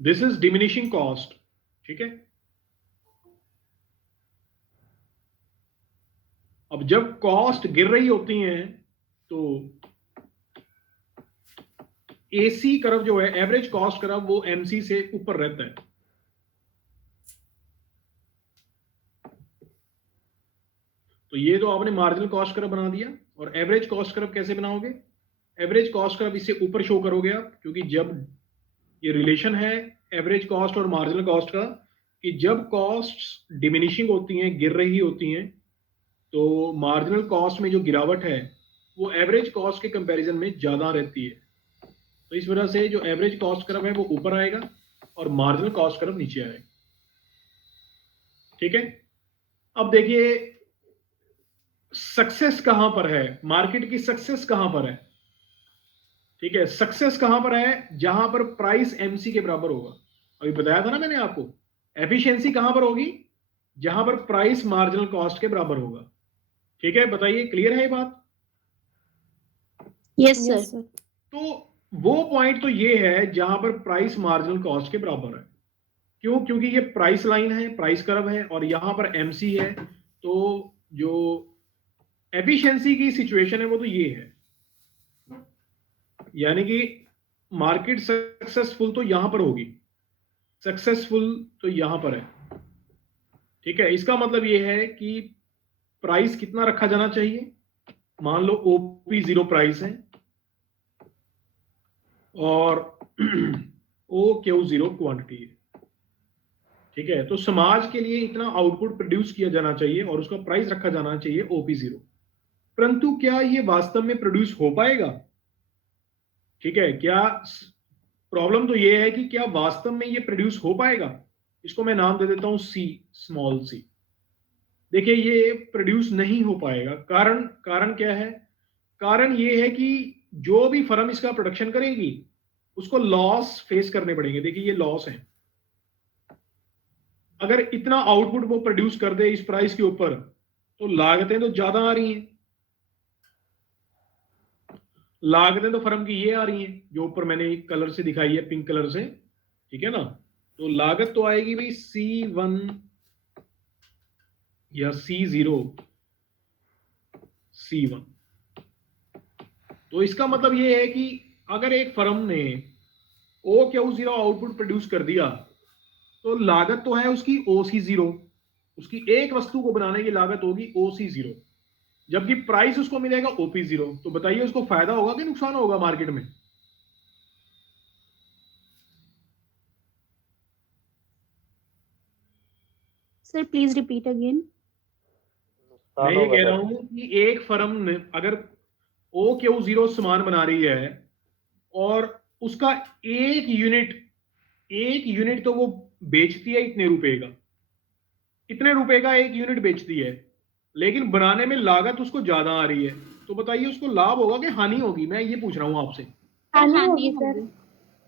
दिस इज डिमिनिशिंग कॉस्ट। ठीक है, अब जब कॉस्ट गिर रही होती हैं तो एसी कर्व जो है, एवरेज कॉस्ट कर्व, वो एमसी से ऊपर रहता है। तो ये तो आपने मार्जिनल कॉस्ट कर्व बना दिया। और एवरेज कॉस्ट कर्व कैसे बनाओगे? एवरेज कॉस्ट कर्व इससे ऊपर शो करोगे आप, क्योंकि जब ये रिलेशन है एवरेज कॉस्ट और मार्जिनल कॉस्ट का, कि जब कॉस्ट डिमिनिशिंग होती हैं, गिर रही होती हैं, तो मार्जिनल कॉस्ट में जो गिरावट है वो एवरेज कॉस्ट के कंपैरिजन में ज्यादा रहती है। तो इस वजह से जो एवरेज कॉस्ट कर्व है वो ऊपर आएगा और मार्जिनल कॉस्ट कर्व नीचे आएगा। ठीक है, अब देखिए सक्सेस कहां पर है, मार्केट की सक्सेस कहां पर है। ठीक है, सक्सेस कहां पर है? जहां पर प्राइस एमसी के बराबर होगा। अभी बताया था ना मैंने आपको, एफिशिएंसी कहां पर होगी? जहां पर प्राइस मार्जिनल कॉस्ट के बराबर होगा। ठीक है, बताइए, क्लियर है ये बात? Yes sir. Yes sir. तो वो पॉइंट तो ये है जहां पर प्राइस मार्जिनल कॉस्ट के बराबर है। क्यों? क्योंकि ये प्राइस लाइन है, प्राइस कर्व है, और यहां पर एमसी है। तो जो एफिशिएंसी की सिचुएशन है वो तो ये है, यानी कि मार्केट सक्सेसफुल तो यहां पर होगी, सक्सेसफुल तो यहां पर है। ठीक है, इसका मतलब ये है कि प्राइस कितना रखा जाना चाहिए? मान लो OP0 प्राइस है और OQ0 क्वांटिटी है। ठीक है, तो समाज के लिए इतना आउटपुट प्रोड्यूस किया जाना चाहिए और उसका प्राइस रखा जाना चाहिए OP0। परंतु क्या ये वास्तव में प्रोड्यूस हो पाएगा? ठीक है, क्या प्रॉब्लम तो ये है कि क्या वास्तव में ये प्रोड्यूस हो पाएगा? इसको मैं नाम दे देता हूं सी, स्मॉल सी। देखिए, ये प्रोड्यूस नहीं हो पाएगा। कारण कारण क्या है? कारण ये है कि जो भी फर्म इसका प्रोडक्शन करेगी उसको लॉस फेस करने पड़ेंगे। देखिए, ये लॉस है। अगर इतना आउटपुट वो प्रोड्यूस कर दे इस प्राइस के ऊपर, तो लागतें तो ज्यादा आ रही हैं। लागतें तो फर्म की ये आ रही हैं जो ऊपर मैंने कलर से दिखाई है, पिंक कलर से। ठीक है ना, तो लागत तो आएगी भाई C1 या C0, C1। तो इसका मतलब ये है कि अगर एक फर्म ने OQ0 आउटपुट प्रोड्यूस कर दिया तो लागत तो है उसकी OC0, उसकी एक वस्तु को बनाने की लागत होगी OC0, जबकि प्राइस उसको मिलेगा OP0। तो बताइए उसको फायदा होगा कि नुकसान होगा मार्केट में? Sir please repeat again. मैं ये कह रहा हूं कि एक फर्म ने अगर OQ0 सामान बना रही है और उसका एक यूनिट तो वो बेचती है इतने रुपए का, इतने रुपए का एक यूनिट बेचती है, लेकिन बनाने में लागत उसको ज्यादा आ रही है, तो बताइए उसको लाभ होगा कि हानि होगी? मैं ये पूछ रहा हूं आपसे। हानि होगी सर।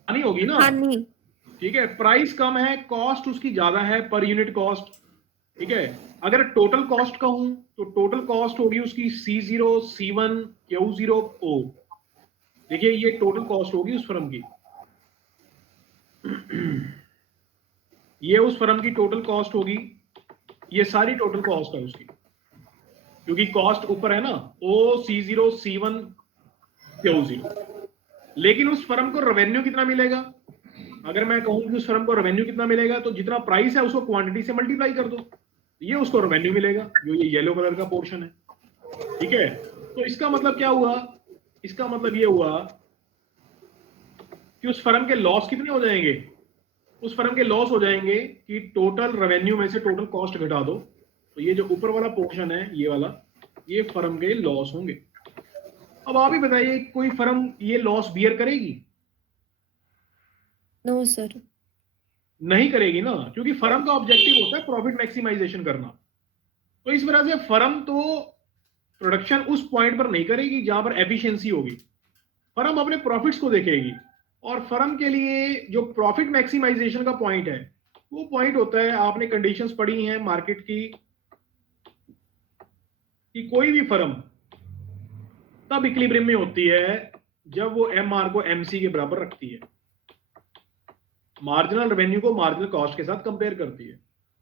हानि होगी ना। हानि। ठीक है, प्राइस कम है, कॉस्ट उसकी ज्यादा है पर यूनिट कॉस्ट। ठीक है, अगर टोटल कॉस्ट कहूं तो टोटल कॉस्ट होगी उसकी C0, C1, Q0, O। देखिए, ये टोटल कॉस्ट होगी उस फर्म की। ये उस फर्म की टोटल कॉस्ट होगी, ये सारी टोटल कॉस्ट है उसकी, क्योंकि कॉस्ट ऊपर है ना, OC0, C1, Q0। लेकिन उस फर्म को रेवेन्यू कितना मिलेगा? अगर मैं कहूं कि उस फर्म को रेवेन्यू कितना मिलेगा, तो जितना प्राइस है उसको क्वांटिटी से मल्टीप्लाई कर दो, ये उसको रेवेन्यू मिलेगा, जो ये येलो कलर का पोर्शन है। ठीक है, तो इसका मतलब क्या हुआ? इसका मतलब ये हुआ कि उस फर्म के लॉस कितने हो जाएंगे? उस फर्म के लॉस हो जाएंगे कि टोटल रेवेन्यू में से टोटल कॉस्ट घटा दो, तो ये जो ऊपर वाला पोर्शन है ये वाला, ये फर्म के लॉस होंगे। अब आप ही बताइए कोई फर्म ये लॉस बियर करेगी? No sir. नहीं करेगी ना, क्योंकि फर्म का ऑब्जेक्टिव होता है प्रॉफिट मैक्सिमाइजेशन करना। तो इस वजह से फर्म तो प्रोडक्शन उस पॉइंट पर नहीं करेगी जहां पर एफिशिएंसी होगी, फर्म अपने प्रॉफिट्स को देखेगी। और फर्म के लिए जो प्रॉफिट मैक्सिमाइजेशन का पॉइंट है वो पॉइंट होता है, आपने कंडीशंस पढ़ी हैं मार्केट की, कि कोई भी फर्म तब इक्विलिब्रियम में होती है जब वो एमआर को एमसी के बराबर रखती है, मार्जिनल रेवेन्यू को मार्जिनल कॉस्ट के साथ कंपेयर करती है।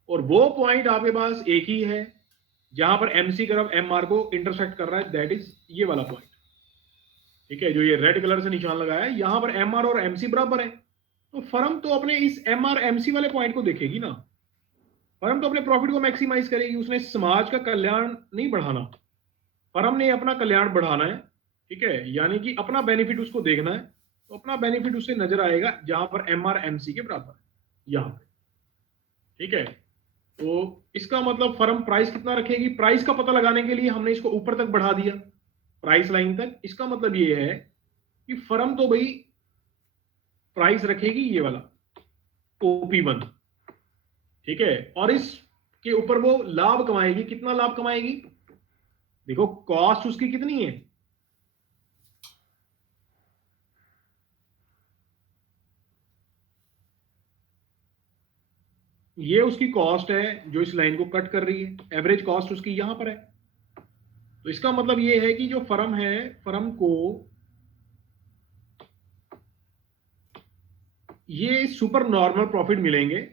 और वो पॉइंट आपके पास एक ही है जहां पर एमसी कर्व एमआर को इंटरसेक्ट कर रहा है, दैट इज ये वाला पॉइंट। ठीक है, जो ये रेड कलर से निशान लगाया है, यहां पर एमआर और एमसी बराबर है। तो फर्म तो अपने इस एमआर एमसी वाले पॉइंट को देखेगी ना, फर्म तो अपने प्रॉफिट को मैक्सिमाइज करेगी, उसने समाज का कल्याण नहीं बढ़ाना, फर्म ने अपना कल्याण बढ़ाना है। ठीक है, यानी कि अपना बेनिफिट उसको देखना है, तो अपना बेनिफिट उसे नजर आएगा जहां पर एमआर एमसी के बराबर है, यहां पे। ठीक है, तो इसका मतलब फर्म प्राइस कितना रखेगी, प्राइस का पता लगाने के लिए हमने इसको ऊपर तक बढ़ा दिया, प्राइस लाइन तक। इसका मतलब ये है कि फर्म तो भाई प्राइस रखेगी ये वाला OP1। ठीक है, और इसके ऊपर वो लाभ कमाएगी। कितना लाभ कमाएगी? देखो कॉस्ट उसकी कितनी है, ये उसकी कॉस्ट है जो इस लाइन को कट कर रही है, एवरेज कॉस्ट उसकी यहां पर है। तो इसका मतलब ये है कि जो फर्म है, फर्म को ये सुपर नॉर्मल प्रॉफिट मिलेंगे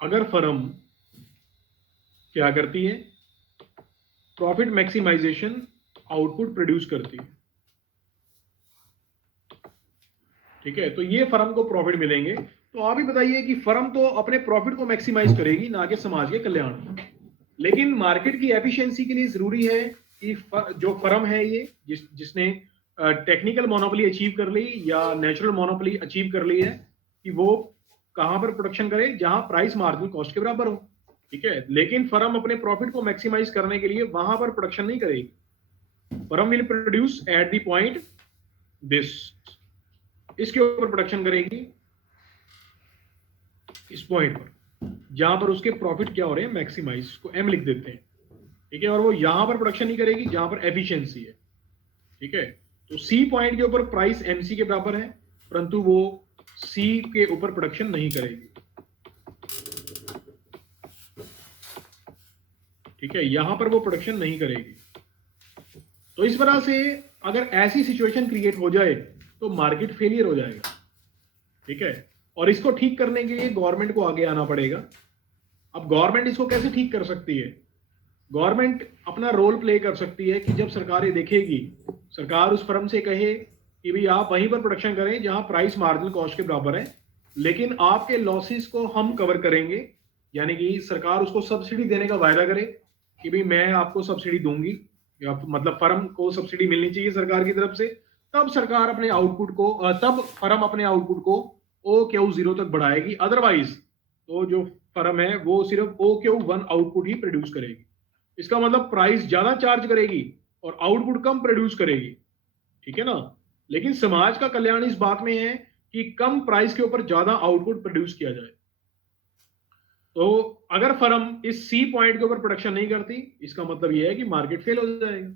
अगर फर्म क्या करती है, प्रॉफिट मैक्सिमाइजेशन आउटपुट प्रोड्यूस करती है। ठीक है, तो ये फर्म को प्रॉफिट मिलेंगे। तो आप ही बताइए कि फर्म तो अपने प्रॉफिट को मैक्सिमाइज करेगी ना कि समाज के कल्याण। लेकिन मार्केट की एफिशिएंसी के लिए जरूरी है कि जो फर्म है ये जिसने टेक्निकल मोनोपोली अचीव कर ली या नेचुरल मोनोपोली अचीव कर ली है, कि वो कहां पर प्रोडक्शन करे जहां प्राइस मार्जिनल कॉस्ट के बराबर हो। ठीक है, लेकिन फर्म अपने प्रॉफिट को मैक्सिमाइज करने के लिए वहां पर प्रोडक्शन नहीं करेगी। Firm will produce at the point this, इसके ऊपर प्रोडक्शन करेगी इस पॉइंट पर जहां पर उसके प्रॉफिट क्या हो रहे हैं मैक्सिमाइज, को एम लिख देते हैं। ठीक है, और वो यहां पर प्रोडक्शन नहीं करेगी जहां पर एफिशिएंसी है। ठीक है, तो सी पॉइंट के ऊपर प्राइस एमसी के बराबर है, परंतु वो सी के ऊपर प्रोडक्शन नहीं करेगी। ठीक है, यहां पर वो प्रोडक्शन नहीं करेगी। तो इस वजह से अगर ऐसी सिचुएशन क्रिएट हो जाए तो मार्केट फेलियर हो जाएगा। ठीक है, और इसको ठीक करने के लिए गवर्नमेंट को आगे आना पड़ेगा। अब गवर्नमेंट इसको कैसे ठीक कर सकती है? गवर्नमेंट अपना रोल प्ले कर सकती है कि जब सरकार ये देखेगी, सरकार उस फर्म से कहे कि भाई आप वहीं पर प्रोडक्शन करें जहां प्राइस मार्जिनल कॉस्ट के बराबर है, लेकिन आपके लॉसेस को हम कवर करेंगे। यानी कि सरकार उसको सब्सिडी देने का वायदा करे कि भाई मैं आपको सब्सिडी दूंगी, या मतलब फर्म को सब्सिडी मिलनी चाहिए सरकार की तरफ से। तब सरकार अपने आउटपुट को तब फर्म अपने आउटपुट को OQ0 तक बढ़ाएगी, अदरवाइज तो जो फर्म है वो सिर्फ OQ1 आउटपुट ही प्रोड्यूस करेगी। इसका मतलब प्राइस ज्यादा चार्ज करेगी और आउटपुट कम प्रोड्यूस करेगी। ठीक है ना, लेकिन समाज का कल्याण इस बात में है कि कम प्राइस के ऊपर ज्यादा आउटपुट प्रोड्यूस किया जाए। तो अगर फर्म इस सी पॉइंट के ऊपर प्रोडक्शन नहीं करती, इसका मतलब यह है कि मार्केट फेल हो जाएगा।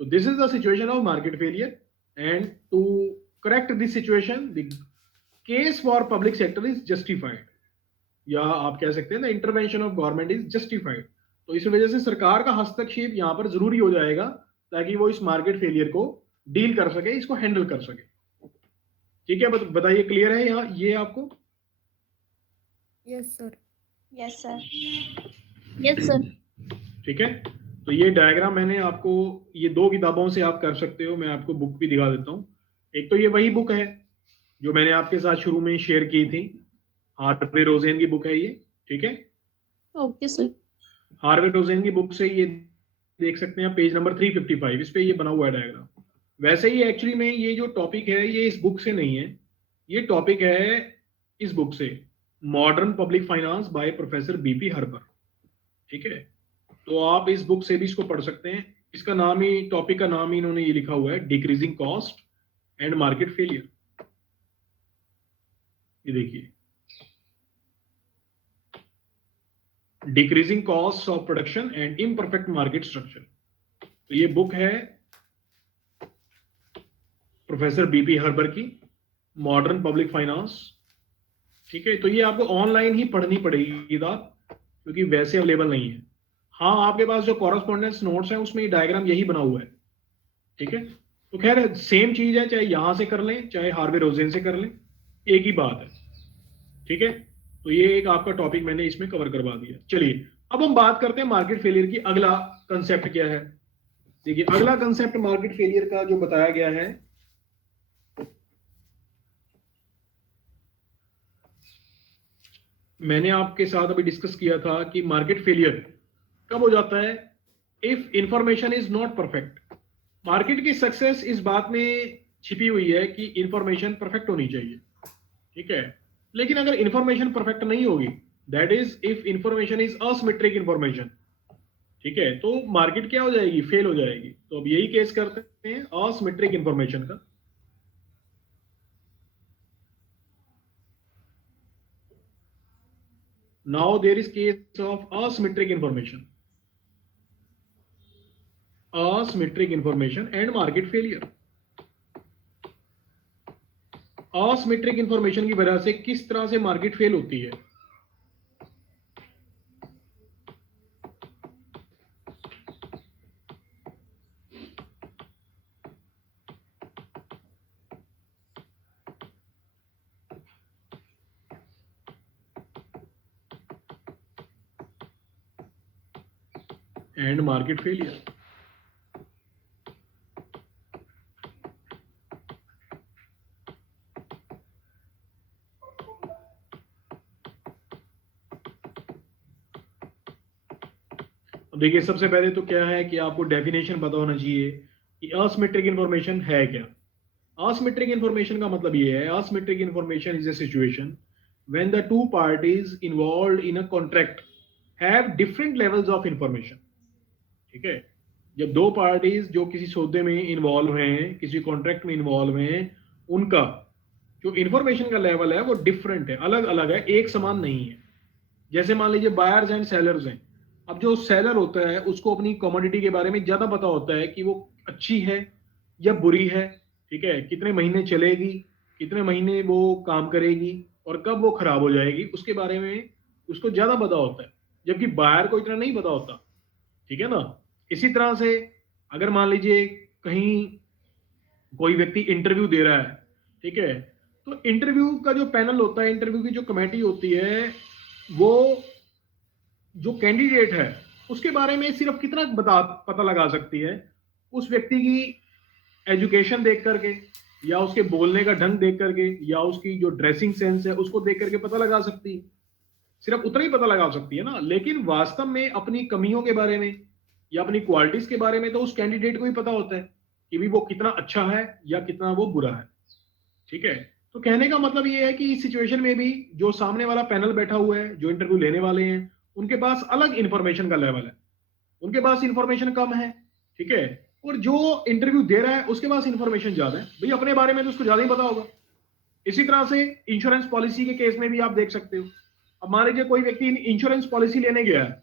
तो this is the situation of market failure, and to correct this situation the case for public sector is justified, या आप कह सकते हैं ना intervention of government is justified. तो इस वजह से सरकार का हस्तक्षेप यहां पर जरूरी हो जाएगा ताकि वो इस मार्केट फेलियर को डील कर सके, इसको हैंडल कर सके। ठीक है, बताइए क्लियर है यहाँ ये आपको? Yes sir. Yes, sir. Yes, sir. ठीक है, तो ये डायग्राम मैंने आपको ये 2 किताबों से आप कर सकते हो, मैं आपको बुक भी दिखा देता हूँ। एक तो ये वही बुक है जो मैंने आपके साथ शुरू में शेयर की थी, हार्वे रोजेन की बुक है ये। ठीक है, Okay, sir. हार्वे रोजेन की बुक से ये देख सकते हैं पेज नंबर 355, इस पे ये बना हुआ है डायग्राम। वैसे ही एक्चुअली में ये जो टॉपिक है ये इस बुक से नहीं है, ये टॉपिक है इस बुक से, modern public finance by professor BP हर्बर। ठीक है, तो आप इस बुक से भी इसको पढ़ सकते हैं। इसका नाम ही, टॉपिक का नाम ही इन्होंने ये लिखा हुआ है, decreasing cost and market failure. ये देखिए, decreasing cost of production and imperfect market structure. तो ये बुक है प्रोफेसर बीपी हर्बर की, मॉडर्न पब्लिक फाइनेंस। ठीक है, तो ये आपको ऑनलाइन ही पढ़नी पड़ेगी क्योंकि वैसे अवेलेबल नहीं है। हाँ, आपके पास जो कॉरेस्पॉन्डेंस नोट्स हैं उसमें ये डायग्राम यही बना हुआ है। ठीक है, तो खैर सेम चीज है, चाहे यहां से कर लें चाहे हार्वे रोजेन से कर लें, एक ही बात है। ठीक है, तो ये एक आपका टॉपिक मैंने इसमें कवर करवा दिया। चलिए अब हम बात करते हैं मार्केट फेलियर की। अगला कंसेप्ट क्या है? देखिए, अगला कंसेप्ट मार्केट फेलियर का जो बताया गया है, मैंने आपके साथ अभी डिस्कस किया था कि मार्केट फेलियर कब हो जाता है? If information is not perfect. Market की सक्सेस इस बात में छिपी हुई है कि इंफॉर्मेशन परफेक्ट होनी चाहिए। ठीक है, लेकिन अगर इंफॉर्मेशन परफेक्ट नहीं होगी, that is if information is asymmetric information, ठीक है, तो मार्केट क्या हो जाएगी? फेल हो जाएगी। तो अब यही केस करते हैं असिमेट्रिक इंफॉर्मेशन का। Now there is case of asymmetric information and market failure। asymmetric information की वजह से किस तरह से मार्केट फेल होती है? And market failure. अब देखिए, सबसे पहले तो क्या है कि आपको डेफिनेशन पता होना चाहिए कि असिमेट्रिक इंफॉर्मेशन है क्या। असिमेट्रिक इंफॉर्मेशन का मतलब ये है, asymmetric information is a situation when the two parties involved in a contract have different levels of information. ठीक है, जब दो पार्टीज जो किसी सौदे में इन्वॉल्व हैं, किसी कॉन्ट्रैक्ट में इन्वॉल्व हैं, उनका जो इंफॉर्मेशन का लेवल है वो डिफरेंट है, अलग अलग है, एक समान नहीं है। जैसे मान लीजिए बायर्स एंड सेलर्स हैं। अब जो सेलर होता है उसको अपनी कमोडिटी के बारे में ज्यादा पता होता है कि वो अच्छी है या बुरी है। ठीक है, कितने महीने चलेगी, कितने महीने वो काम करेगी और कब वो खराब हो जाएगी, उसके बारे में उसको ज्यादा पता होता है, जबकि बायर को इतना नहीं पता होता। ठीक है ना? इसी तरह से अगर मान लीजिए कहीं कोई व्यक्ति इंटरव्यू दे रहा है, ठीक है, तो इंटरव्यू का जो पैनल होता है, इंटरव्यू की जो कमेटी होती है, वो जो कैंडिडेट है उसके बारे में सिर्फ कितना पता लगा सकती है? उस व्यक्ति की एजुकेशन देख करके, या उसके बोलने का ढंग देख करके, या उसकी जो ड्रेसिंग सेंस है उसको देख करके पता लगा सकती है। सिर्फ उतना ही पता लगा सकती है ना। लेकिन वास्तव में अपनी कमियों के बारे में या अपनी क्वालिटीज के बारे में तो उस कैंडिडेट को ही पता होता है कि भी वो कितना अच्छा है या कितना वो बुरा है। ठीक है, तो कहने का मतलब ये है कि इस सिचुएशन में भी जो सामने वाला पैनल बैठा हुआ है, जो इंटरव्यू लेने वाले हैं, उनके पास अलग इंफॉर्मेशन का लेवल है, उनके पास इंफॉर्मेशन कम है। ठीक है, और जो इंटरव्यू दे रहा है उसके पास इंफॉर्मेशन ज्यादा है, भाई अपने बारे में तो उसको ज्यादा ही पता होगा। इसी तरह से इंश्योरेंस पॉलिसी के केस में भी आप देख सकते हो। अब मान लीजिए कोई व्यक्ति इंश्योरेंस पॉलिसी लेने गया है,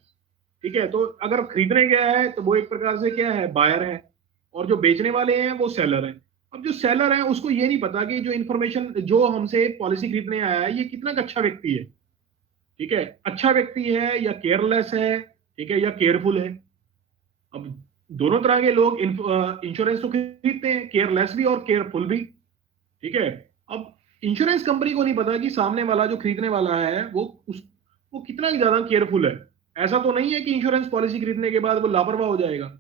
ठीक है, तो अगर खरीदने गया है तो वो एक प्रकार से क्या है? बायर है, और जो बेचने वाले हैं वो सेलर हैं। अब जो सेलर है उसको ये नहीं पता कि जो इंफॉर्मेशन जो हमसे पॉलिसी खरीदने आया है ये कितना का अच्छा व्यक्ति है। ठीक है, अच्छा व्यक्ति है या केयरलेस है, ठीक है, या केयरफुल है। अब दोनों तरह के लोग इंश्योरेंस तो खरीदते हैं, केयरलेस भी और केयरफुल भी। ठीक है, अब इंश्योरेंस कंपनी को नहीं पता कि सामने वाला जो खरीदने वाला है वो कितना ज्यादा केयरफुल है। ऐसा तो नहीं है कि इंश्योरेंस पॉलिसी खरीदने के बाद वो लापरवाह हो जाएगा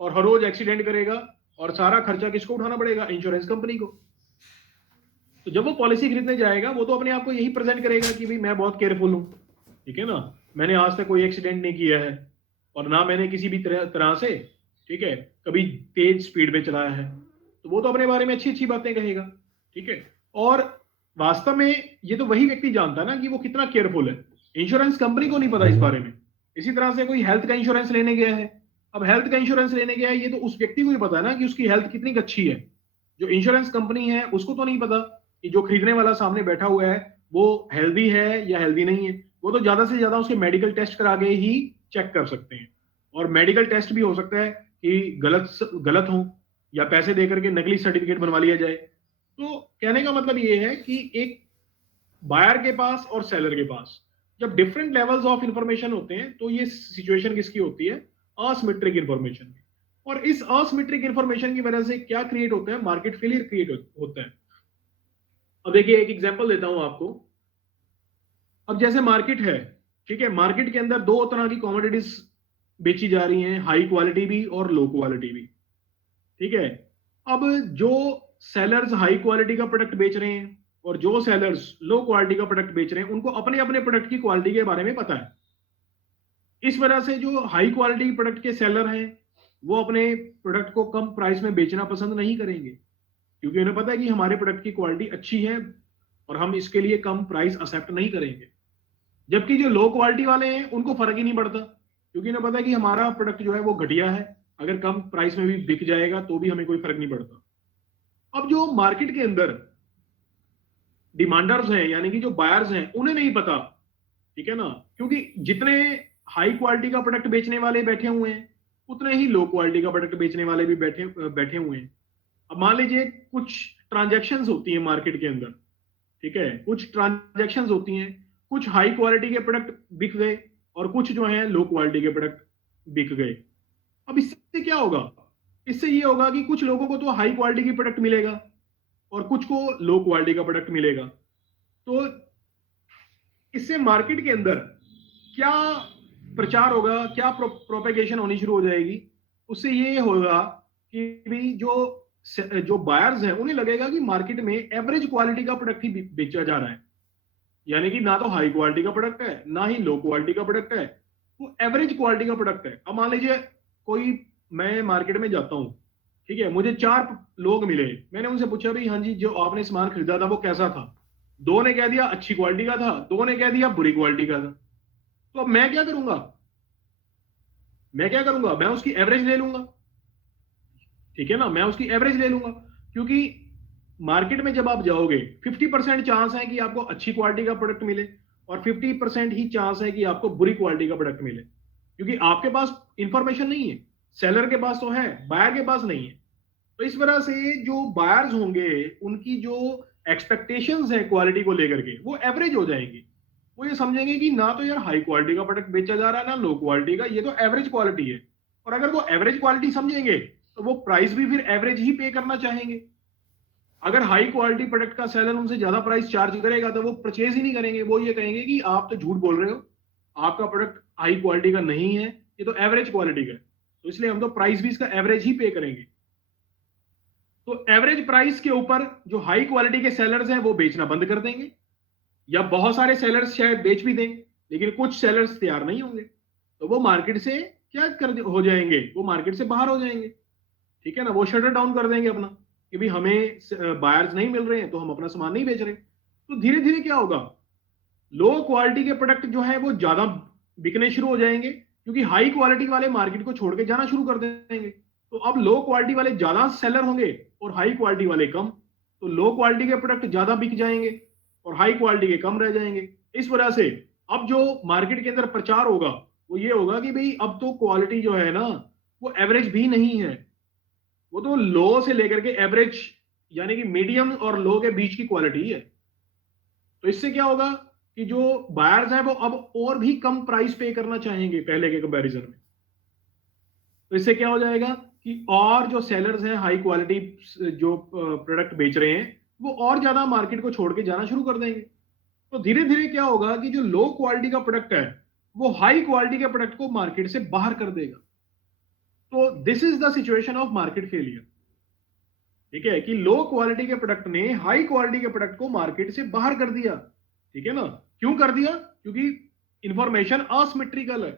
और हर रोज एक्सीडेंट करेगा और सारा खर्चा किसको उठाना पड़ेगा? इंश्योरेंस कंपनी को। तो जब वो पॉलिसी खरीदने जाएगा वो तो अपने आप को यही प्रेजेंट करेगा कि भाई मैं बहुत केयरफुल हूं, ठीक है ना, मैंने आज तक कोई एक्सीडेंट नहीं किया है और ना मैंने किसी भी तरह से, ठीक है, कभी तेज स्पीड में चलाया है। तो वो तो अपने बारे में अच्छी अच्छी बातें कहेगा। ठीक है, और वास्तव में ये तो वही व्यक्ति जानता है ना कि वो कितना केयरफुल है। इंश्योरेंस कंपनी को नहीं पता इस बारे में, इसी तरह से कोई हेल्थ का इंश्योरेंस लेने गया है, अब हेल्थ का इंश्योरेंस लेने गया है, ये तो उस व्यक्ति को ही पता है ना कि उसकी हेल्थ कितनी अच्छी है। जो इंश्योरेंस कंपनी है उसको तो नहीं पता कि जो खरीदने वाला सामने बैठा हुआ है वो हेल्दी है या हेल्दी नहीं है। वो तो ज्यादा से ज्यादा उसके मेडिकल टेस्ट करा के ही चेक कर सकते हैं, और मेडिकल टेस्ट भी हो सकता है कि गलत गलत हो, या पैसे देकर के नकली सर्टिफिकेट बनवा लिया जाए। तो कहने का मतलब ये है कि एक बायर के पास और सेलर के पास जब डिफरेंट लेवल्स ऑफ इंफॉर्मेशन होते हैं तो ये सिचुएशन किसकी होती है, असिमेट्रिक इंफॉर्मेशन की। और इस असिमेट्रिक इंफॉर्मेशन की वजह से क्या क्रिएट होता है, मार्केट फेलियर क्रिएट होता है। अब देखिए एक एग्जांपल देता हूं आपको। अब जैसे मार्केट है, ठीक है, मार्केट के अंदर दो तरह की कमोडिटीज बेची जा रही हैं, हाई क्वालिटी भी और लो क्वालिटी भी, ठीक है। अब जो सेलर्स हाई क्वालिटी का प्रोडक्ट बेच रहे हैं और जो सेलर्स लो क्वालिटी का प्रोडक्ट बेच रहे हैं उनको अपने अपने प्रोडक्ट की क्वालिटी के बारे में पता है। इस वजह से जो हाई क्वालिटी प्रोडक्ट के सेलर हैं वो अपने प्रोडक्ट को कम प्राइस में बेचना पसंद नहीं करेंगे, क्योंकि उन्हें पता है कि हमारे प्रोडक्ट की क्वालिटी अच्छी है और हम इसके लिए कम प्राइस एक्सेप्ट नहीं करेंगे। जबकि जो लो क्वालिटी वाले हैं उनको फर्क ही नहीं पड़ता, क्योंकि उन्हें पता है कि हमारा प्रोडक्ट जो है वो घटिया है, अगर कम प्राइस में भी बिक जाएगा तो भी हमें कोई फर्क नहीं पड़ता। अब जो मार्केट के अंदर डिमांडर्स हैं यानी कि जो बायर्स हैं उन्हें नहीं पता, ठीक है ना, क्योंकि जितने हाई क्वालिटी का प्रोडक्ट बेचने वाले बैठे हुए हैं उतने ही लो क्वालिटी का प्रोडक्ट बेचने वाले भी बैठे बैठे हुए हैं। अब मान लीजिए कुछ ट्रांजैक्शंस होती हैं मार्केट के अंदर, ठीक है, कुछ ट्रांजैक्शंस होती हैं, कुछ हाई क्वालिटी के प्रोडक्ट बिक गए और कुछ जो है लो क्वालिटी के प्रोडक्ट बिक गए। अब इससे क्या होगा, इससे ये होगा कि कुछ लोगों को तो हाई क्वालिटी की प्रोडक्ट मिलेगा और कुछ को लो क्वालिटी का प्रोडक्ट मिलेगा। तो इससे मार्केट के अंदर क्या प्रचार होगा, क्या प्रोपेगेशन होनी शुरू हो जाएगी, उससे ये होगा कि भी जो बायर्स हैं उन्हें लगेगा कि मार्केट में एवरेज क्वालिटी का प्रोडक्ट ही बेचा जा रहा है, यानी कि ना तो हाई क्वालिटी का प्रोडक्ट है ना ही लो क्वालिटी का प्रोडक्ट है, वो एवरेज क्वालिटी का प्रोडक्ट है। अब मान लीजिए कोई, मैं मार्केट में जाता हूं, ठीक है, मुझे 4 लोग मिले, मैंने उनसे पूछा भाई हाँ जी जो आपने सामान खरीदा था वो कैसा था, 2 ने कह दिया अच्छी क्वालिटी का था, 2 ने कह दिया बुरी क्वालिटी का था। तो अब मैं क्या करूंगा, मैं उसकी एवरेज ले लूंगा, ठीक है ना, मैं उसकी एवरेज ले लूंगा, क्योंकि मार्केट में जब आप जाओगे 50% चांस है कि आपको अच्छी क्वालिटी का प्रोडक्ट मिले और 50% ही चांस है कि आपको बुरी क्वालिटी का प्रोडक्ट मिले, क्योंकि आपके पास इंफॉर्मेशन नहीं है, सेलर के पास तो है, बायर के पास नहीं है। तो इस वजह से जो बायर्स होंगे उनकी जो एक्सपेक्टेशंस है क्वालिटी को लेकर के वो एवरेज हो जाएंगी। वो ये समझेंगे कि ना तो यार हाई क्वालिटी का प्रोडक्ट बेचा जा रहा है ना लो क्वालिटी का, ये तो एवरेज क्वालिटी है। और अगर वो एवरेज क्वालिटी समझेंगे तो वो प्राइस भी फिर एवरेज ही पे करना चाहेंगे। अगर हाई क्वालिटी प्रोडक्ट का सेलर उनसे ज्यादा प्राइस चार्ज करेगा तो वो परचेज ही नहीं करेंगे, वो ये कहेंगे कि आप तो झूठ बोल रहे हो, आपका प्रोडक्ट हाई क्वालिटी का नहीं है, ये तो एवरेज क्वालिटी का है, तो इसलिए हम तो प्राइस भी इसका एवरेज ही पे करेंगे। तो एवरेज प्राइस के ऊपर जो हाई क्वालिटी के सेलर्स हैं वो बेचना बंद कर देंगे, या बहुत सारे सेलर्स शायद बेच भी दें लेकिन कुछ सेलर्स तैयार नहीं होंगे, तो वो मार्केट से क्या कर हो जाएंगे, वो मार्केट से बाहर हो जाएंगे, ठीक है ना, वो शटर डाउन कर देंगे अपना कि भाई हमें बायर्स नहीं मिल रहे हैं तो हम अपना सामान नहीं बेच रहे। तो धीरे धीरे क्या होगा, लो क्वालिटी के प्रोडक्ट जो है वो ज्यादा बिकने शुरू हो जाएंगे, क्योंकि हाई क्वालिटी वाले मार्केट को छोड़ के जाना शुरू कर देंगे। तो अब लो क्वालिटी वाले ज्यादा सेलर होंगे और हाई क्वालिटी वाले कम, तो लो क्वालिटी के प्रोडक्ट ज्यादा बिक जाएंगे और हाई क्वालिटी के कम रह जाएंगे। इस वजह से अब जो मार्केट के अंदर प्रचार होगा वो ये होगा कि भाई अब तो क्वालिटी जो है ना वो एवरेज भी नहीं है, वो तो लो से लेकर के एवरेज यानी कि मीडियम और लो के बीच की क्वालिटी है। तो इससे क्या होगा कि जो बायर्स हैं वो अब और भी कम प्राइस पे करना चाहेंगे पहले के कंपैरिजन में। तो इससे क्या हो जाएगा कि और जो सेलर्स हैं हाई क्वालिटी जो प्रोडक्ट बेच रहे हैं वो और ज्यादा मार्केट को छोड़ के जाना शुरू कर देंगे। तो धीरे धीरे क्या होगा कि जो लो क्वालिटी का प्रोडक्ट है वो हाई क्वालिटी के प्रोडक्ट को मार्केट से बाहर कर देगा। तो this is the situation of market failure, ठीक है, कि लो क्वालिटी के प्रोडक्ट ने हाई क्वालिटी के प्रोडक्ट को मार्केट से बाहर कर दिया, ठीक है ना। क्यों कर दिया, क्योंकि इंफॉर्मेशन असिमेट्रिकल है,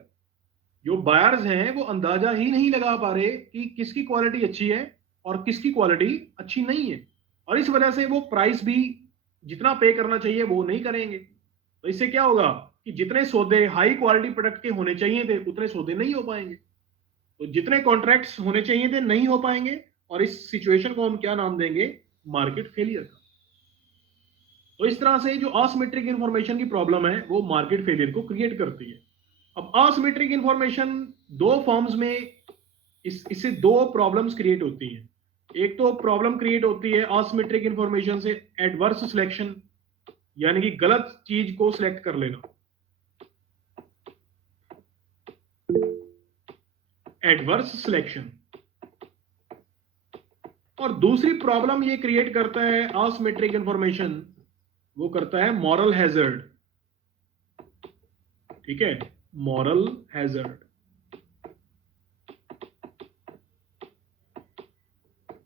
जो बायर्स हैं वो अंदाजा ही नहीं लगा पा रहे कि किसकी क्वालिटी अच्छी है और किसकी क्वालिटी अच्छी नहीं है, और इस वजह से वो प्राइस भी जितना पे करना चाहिए वो नहीं करेंगे। तो इससे क्या होगा कि जितने सौदे हाई क्वालिटी प्रोडक्ट के होने चाहिए थे उतने सौदे नहीं हो पाएंगे, तो जितने कॉन्ट्रैक्ट्स होने चाहिए थे नहीं हो पाएंगे, और इस सिचुएशन को हम क्या नाम देंगे? मार्केट फेलियर का। तो इस तरह से जो असिमेट्रिक इंफॉर्मेशन की प्रॉब्लम है वो मार्केट फेलियर को क्रिएट करती है। अब असिमेट्रिक इंफॉर्मेशन दो फॉर्म्स में, इससे दो प्रॉब्लम्स क्रिएट होती हैं। एक तो प्रॉब्लम क्रिएट होती है असिमेट्रिक इंफॉर्मेशन से एडवर्स सिलेक्शन, यानी कि गलत चीज को सिलेक्ट कर लेना, एडवर्स सिलेक्शन। और दूसरी प्रॉब्लम ये क्रिएट करता है असिमेट्रिक इंफॉर्मेशन, वो करता है मॉरल हैजर्ड। ठीक है, मॉरल हैजर्ड।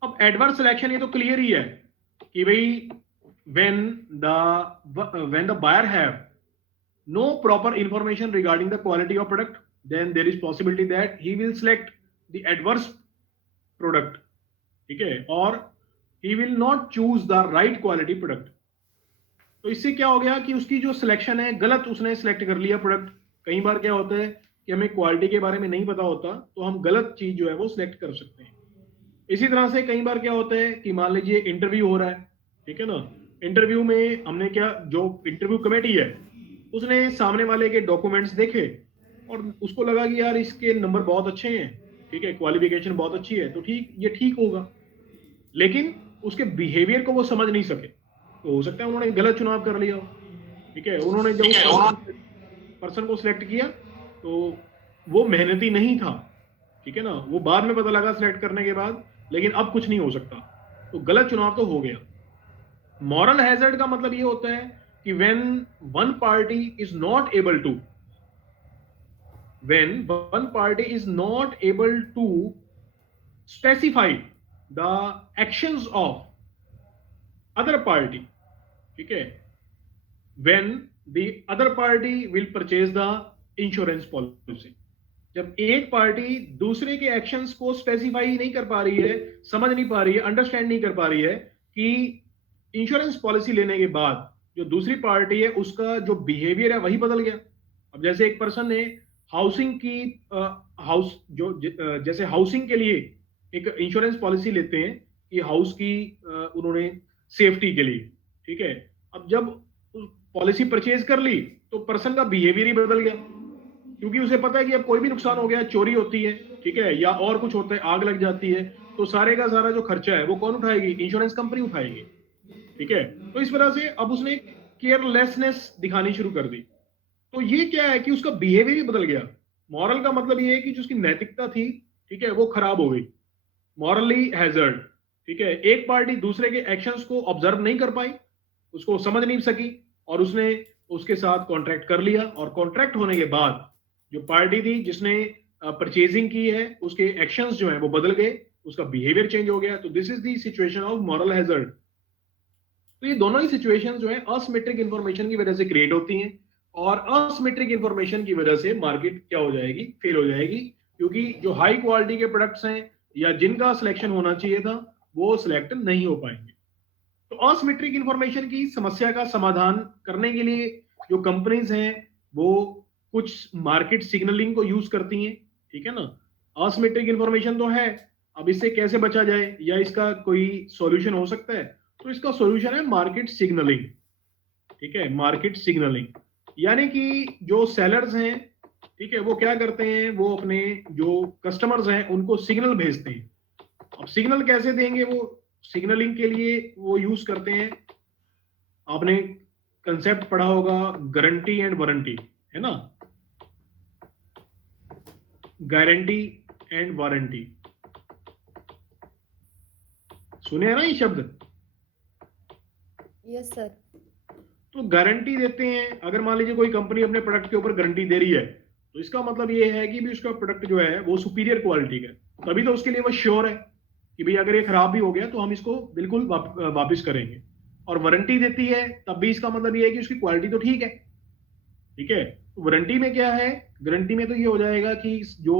अब एडवर्स सिलेक्शन ये तो क्लियर ही है कि भाई when the buyer have no proper information regarding the quality of product, then there is possibility that he will select the adverse product, ठीक है, और he will not choose the right quality product। तो इससे क्या हो गया कि उसकी जो सिलेक्शन है गलत उसने सिलेक्ट कर लिया प्रोडक्ट। कई बार क्या होता है कि हमें क्वालिटी के बारे में नहीं पता होता तो हम गलत चीज जो है वो सिलेक्ट कर सकते हैं। इसी तरह से कई बार क्या होता है कि मान लीजिए इंटरव्यू हो रहा है, ठीक है ना, इंटरव्यू में हमने क्या, जो इंटरव्यू कमेटी है उसने सामने वाले के डॉक्यूमेंट्स देखे और उसको लगा कि यार इसके नंबर बहुत अच्छे हैं, ठीक है, क्वालिफिकेशन बहुत अच्छी है, तो ठीक, ये ठीक होगा, लेकिन उसके बिहेवियर को वो समझ नहीं सके, तो हो सकता है उन्होंने गलत चुनाव कर लिया हो। ठीक है, उन्होंने जब पर्सन को सिलेक्ट किया तो वो मेहनती नहीं था, ठीक है ना, वो बाद में पता लगा सिलेक्ट करने के बाद, लेकिन अब कुछ नहीं हो सकता, तो गलत चुनाव तो हो गया। मॉरल हैजर्ड का मतलब ये होता है कि when one party is not able to specify the actions of other party, ठीक है, when the other party will purchase the insurance policy। जब एक पार्टी दूसरे के एक्शंस को स्पेसिफाई नहीं कर पा रही है, समझ नहीं पा रही है, अंडरस्टैंड नहीं कर पा रही है कि इंश्योरेंस पॉलिसी लेने के बाद जो दूसरी पार्टी है उसका जो बिहेवियर है वही बदल गया। अब जैसे एक पर्सन ने हाउसिंग की जैसे हाउसिंग के लिए एक इंश्योरेंस पॉलिसी लेते हैं कि हाउस की उन्होंने सेफ्टी के लिए, ठीक है, अब जब पॉलिसी परचेज कर ली तो पर्सन का बिहेवियर ही बदल गया, क्योंकि उसे पता है कि अब कोई भी नुकसान हो गया, चोरी होती है, ठीक है, या और कुछ होता है, आग लग जाती है, तो सारे का सारा जो खर्चा है वो कौन उठाएगी? इंश्योरेंस कंपनी उठाएगी। ठीक है, तो इस वजह से अब उसने केयरलेसनेस दिखानी शुरू कर दी। तो ये क्या है कि उसका बिहेवियर ही बदल गया। मॉरल का मतलब ये है कि जो उसकी नैतिकता थी, ठीक है, वो खराब हो गई, मॉरली हैजर्ड। ठीक है, एक पार्टी दूसरे के एक्शंस को ऑब्जर्व नहीं कर पाई, उसको समझ नहीं सकी, और उसने उसके साथ कॉन्ट्रैक्ट कर लिया, और कॉन्ट्रैक्ट होने के बाद जो पार्टी थी जिसने परचेजिंग की है उसके एक्शंस जो है वो बदल गए, उसका बिहेवियर चेंज हो गया। तो this is the situation of moral hazard. तो ये दोनों ही सिचुएशंस जो है असिमेट्रिक इंफॉर्मेशन की वजह से क्रिएट होती हैं, और असिमेट्रिक इंफॉर्मेशन की वजह से मार्केट क्या हो जाएगी? फेल हो जाएगी, क्योंकि जो हाई क्वालिटी के प्रोडक्ट्स हैं या जिनका सिलेक्शन होना चाहिए था वो सिलेक्ट नहीं हो पाएंगे। तो असिमेट्रिक इंफॉर्मेशन की समस्या का समाधान करने के लिए जो कंपनीज हैं वो कुछ मार्केट सिग्नलिंग को यूज करती हैं, ठीक है ना। असिमेट्रिक इंफॉर्मेशन तो है, अब इससे कैसे बचा जाए या इसका कोई सॉल्यूशन हो सकता है? तो इसका सॉल्यूशन है मार्केट सिग्नलिंग। ठीक है, मार्केट सिग्नलिंग, यानी कि जो सेलर्स हैं, ठीक है, वो क्या करते हैं, वो अपने जो कस्टमर्स हैं उनको सिग्नल भेजते हैं। अब सिग्नल कैसे देंगे? वो सिग्नलिंग के लिए वो यूज करते हैं, आपने कंसेप्ट पढ़ा होगा गारंटी एंड वारंटी, है ना, गारंटी एंड वारंटी, सुने हैं ना ये शब्द? Yes sir. तो गारंटी देते हैं, अगर मान लीजिए कोई कंपनी अपने प्रोडक्ट के ऊपर गारंटी दे रही है तो इसका मतलब ये है कि भी उसका प्रोडक्ट जो है वो सुपीरियर क्वालिटी का है, तभी तो उसके लिए वो श्योर है कि भाई अगर ये खराब भी हो गया तो हम इसको बिल्कुल वापस करेंगे। और वारंटी देती है तब भी इसका मतलब ये है कि उसकी क्वालिटी तो ठीक है। ठीक है, तो वारंटी में क्या है? गारंटी में तो ये हो जाएगा कि जो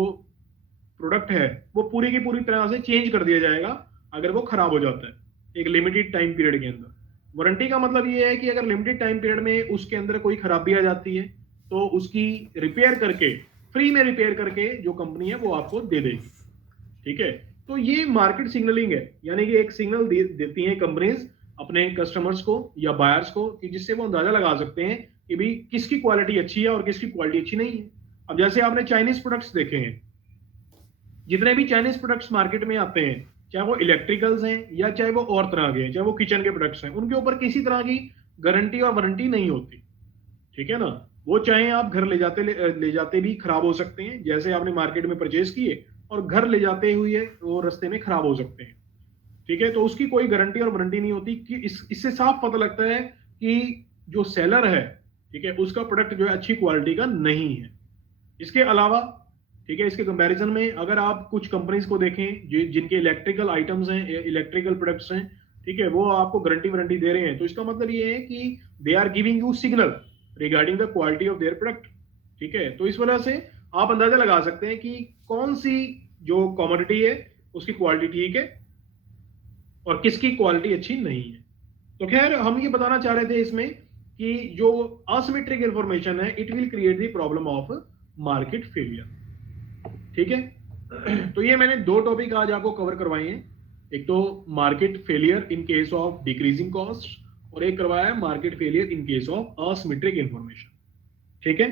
प्रोडक्ट है वो पूरी की पूरी तरह से चेंज कर दिया जाएगा अगर वो खराब हो जाता है एक लिमिटेड टाइम पीरियड के अंदर। वारंटी का मतलब ये है कि अगर लिमिटेड टाइम पीरियड में उसके अंदर कोई खराबी आ जाती है, तो उसकी रिपेयर करके, फ्री में रिपेयर करके जो कंपनी है वो आपको दे देगी। ठीक है, तो ये मार्केट सिग्नलिंग है, यानी कि एक सिग्नल देती हैं कंपनीज अपने कस्टमर्स को या बायर्स को, कि जिससे वो अंदाजा लगा सकते हैं कि भाई किसकी क्वालिटी अच्छी है और किसकी क्वालिटी अच्छी नहीं है। अब जैसे आपने चाइनीज प्रोडक्ट्स देखे हैं, जितने भी चाइनीज प्रोडक्ट्स मार्केट में आते हैं, चाहे वो इलेक्ट्रिकल्स हैं या चाहे वो और तरह के हैं, चाहे वो किचन के प्रोडक्ट्स हैं, उनके ऊपर किसी तरह की गारंटी और वारंटी नहीं होती। ठीक है ना, वो चाहे आप घर ले जाते भी खराब हो सकते हैं, जैसे आपने मार्केट में परचेज किए और घर ले जाते हुए वो रास्ते में खराब हो सकते हैं। ठीक है, तो उसकी कोई गारंटी और वारंटी नहीं होती। कि इससे साफ पता लगता है कि जो सेलर है, ठीक है, उसका प्रोडक्ट जो है अच्छी क्वालिटी का नहीं है। इसके अलावा, ठीक है, इसके कंपैरिजन में अगर आप कुछ कंपनीज को देखें जिनके इलेक्ट्रिकल आइटम्स हैं, इलेक्ट्रिकल प्रोडक्ट्स हैं, ठीक है, वो आपको गारंटी वारंटी दे रहे हैं, तो इसका मतलब ये है कि they are giving you signal regarding the quality of their product. ठीक है, तो इस वजह से आप अंदाजा लगा सकते हैं कि कौन सी जो कमोडिटी है उसकी क्वालिटी ठीक है और किसकी क्वालिटी अच्छी नहीं है। तो खैर, हम ये बताना चाह रहे थे इसमें कि जो असिमेट्रिक इंफॉर्मेशन है, it will create the problem of market failure. ठीक है, तो ये मैंने दो टॉपिक आज आपको कवर करवाए हैं, एक तो market failure in case of decreasing cost, और एक करवाया है market failure in case of asymmetric information. ठीक है।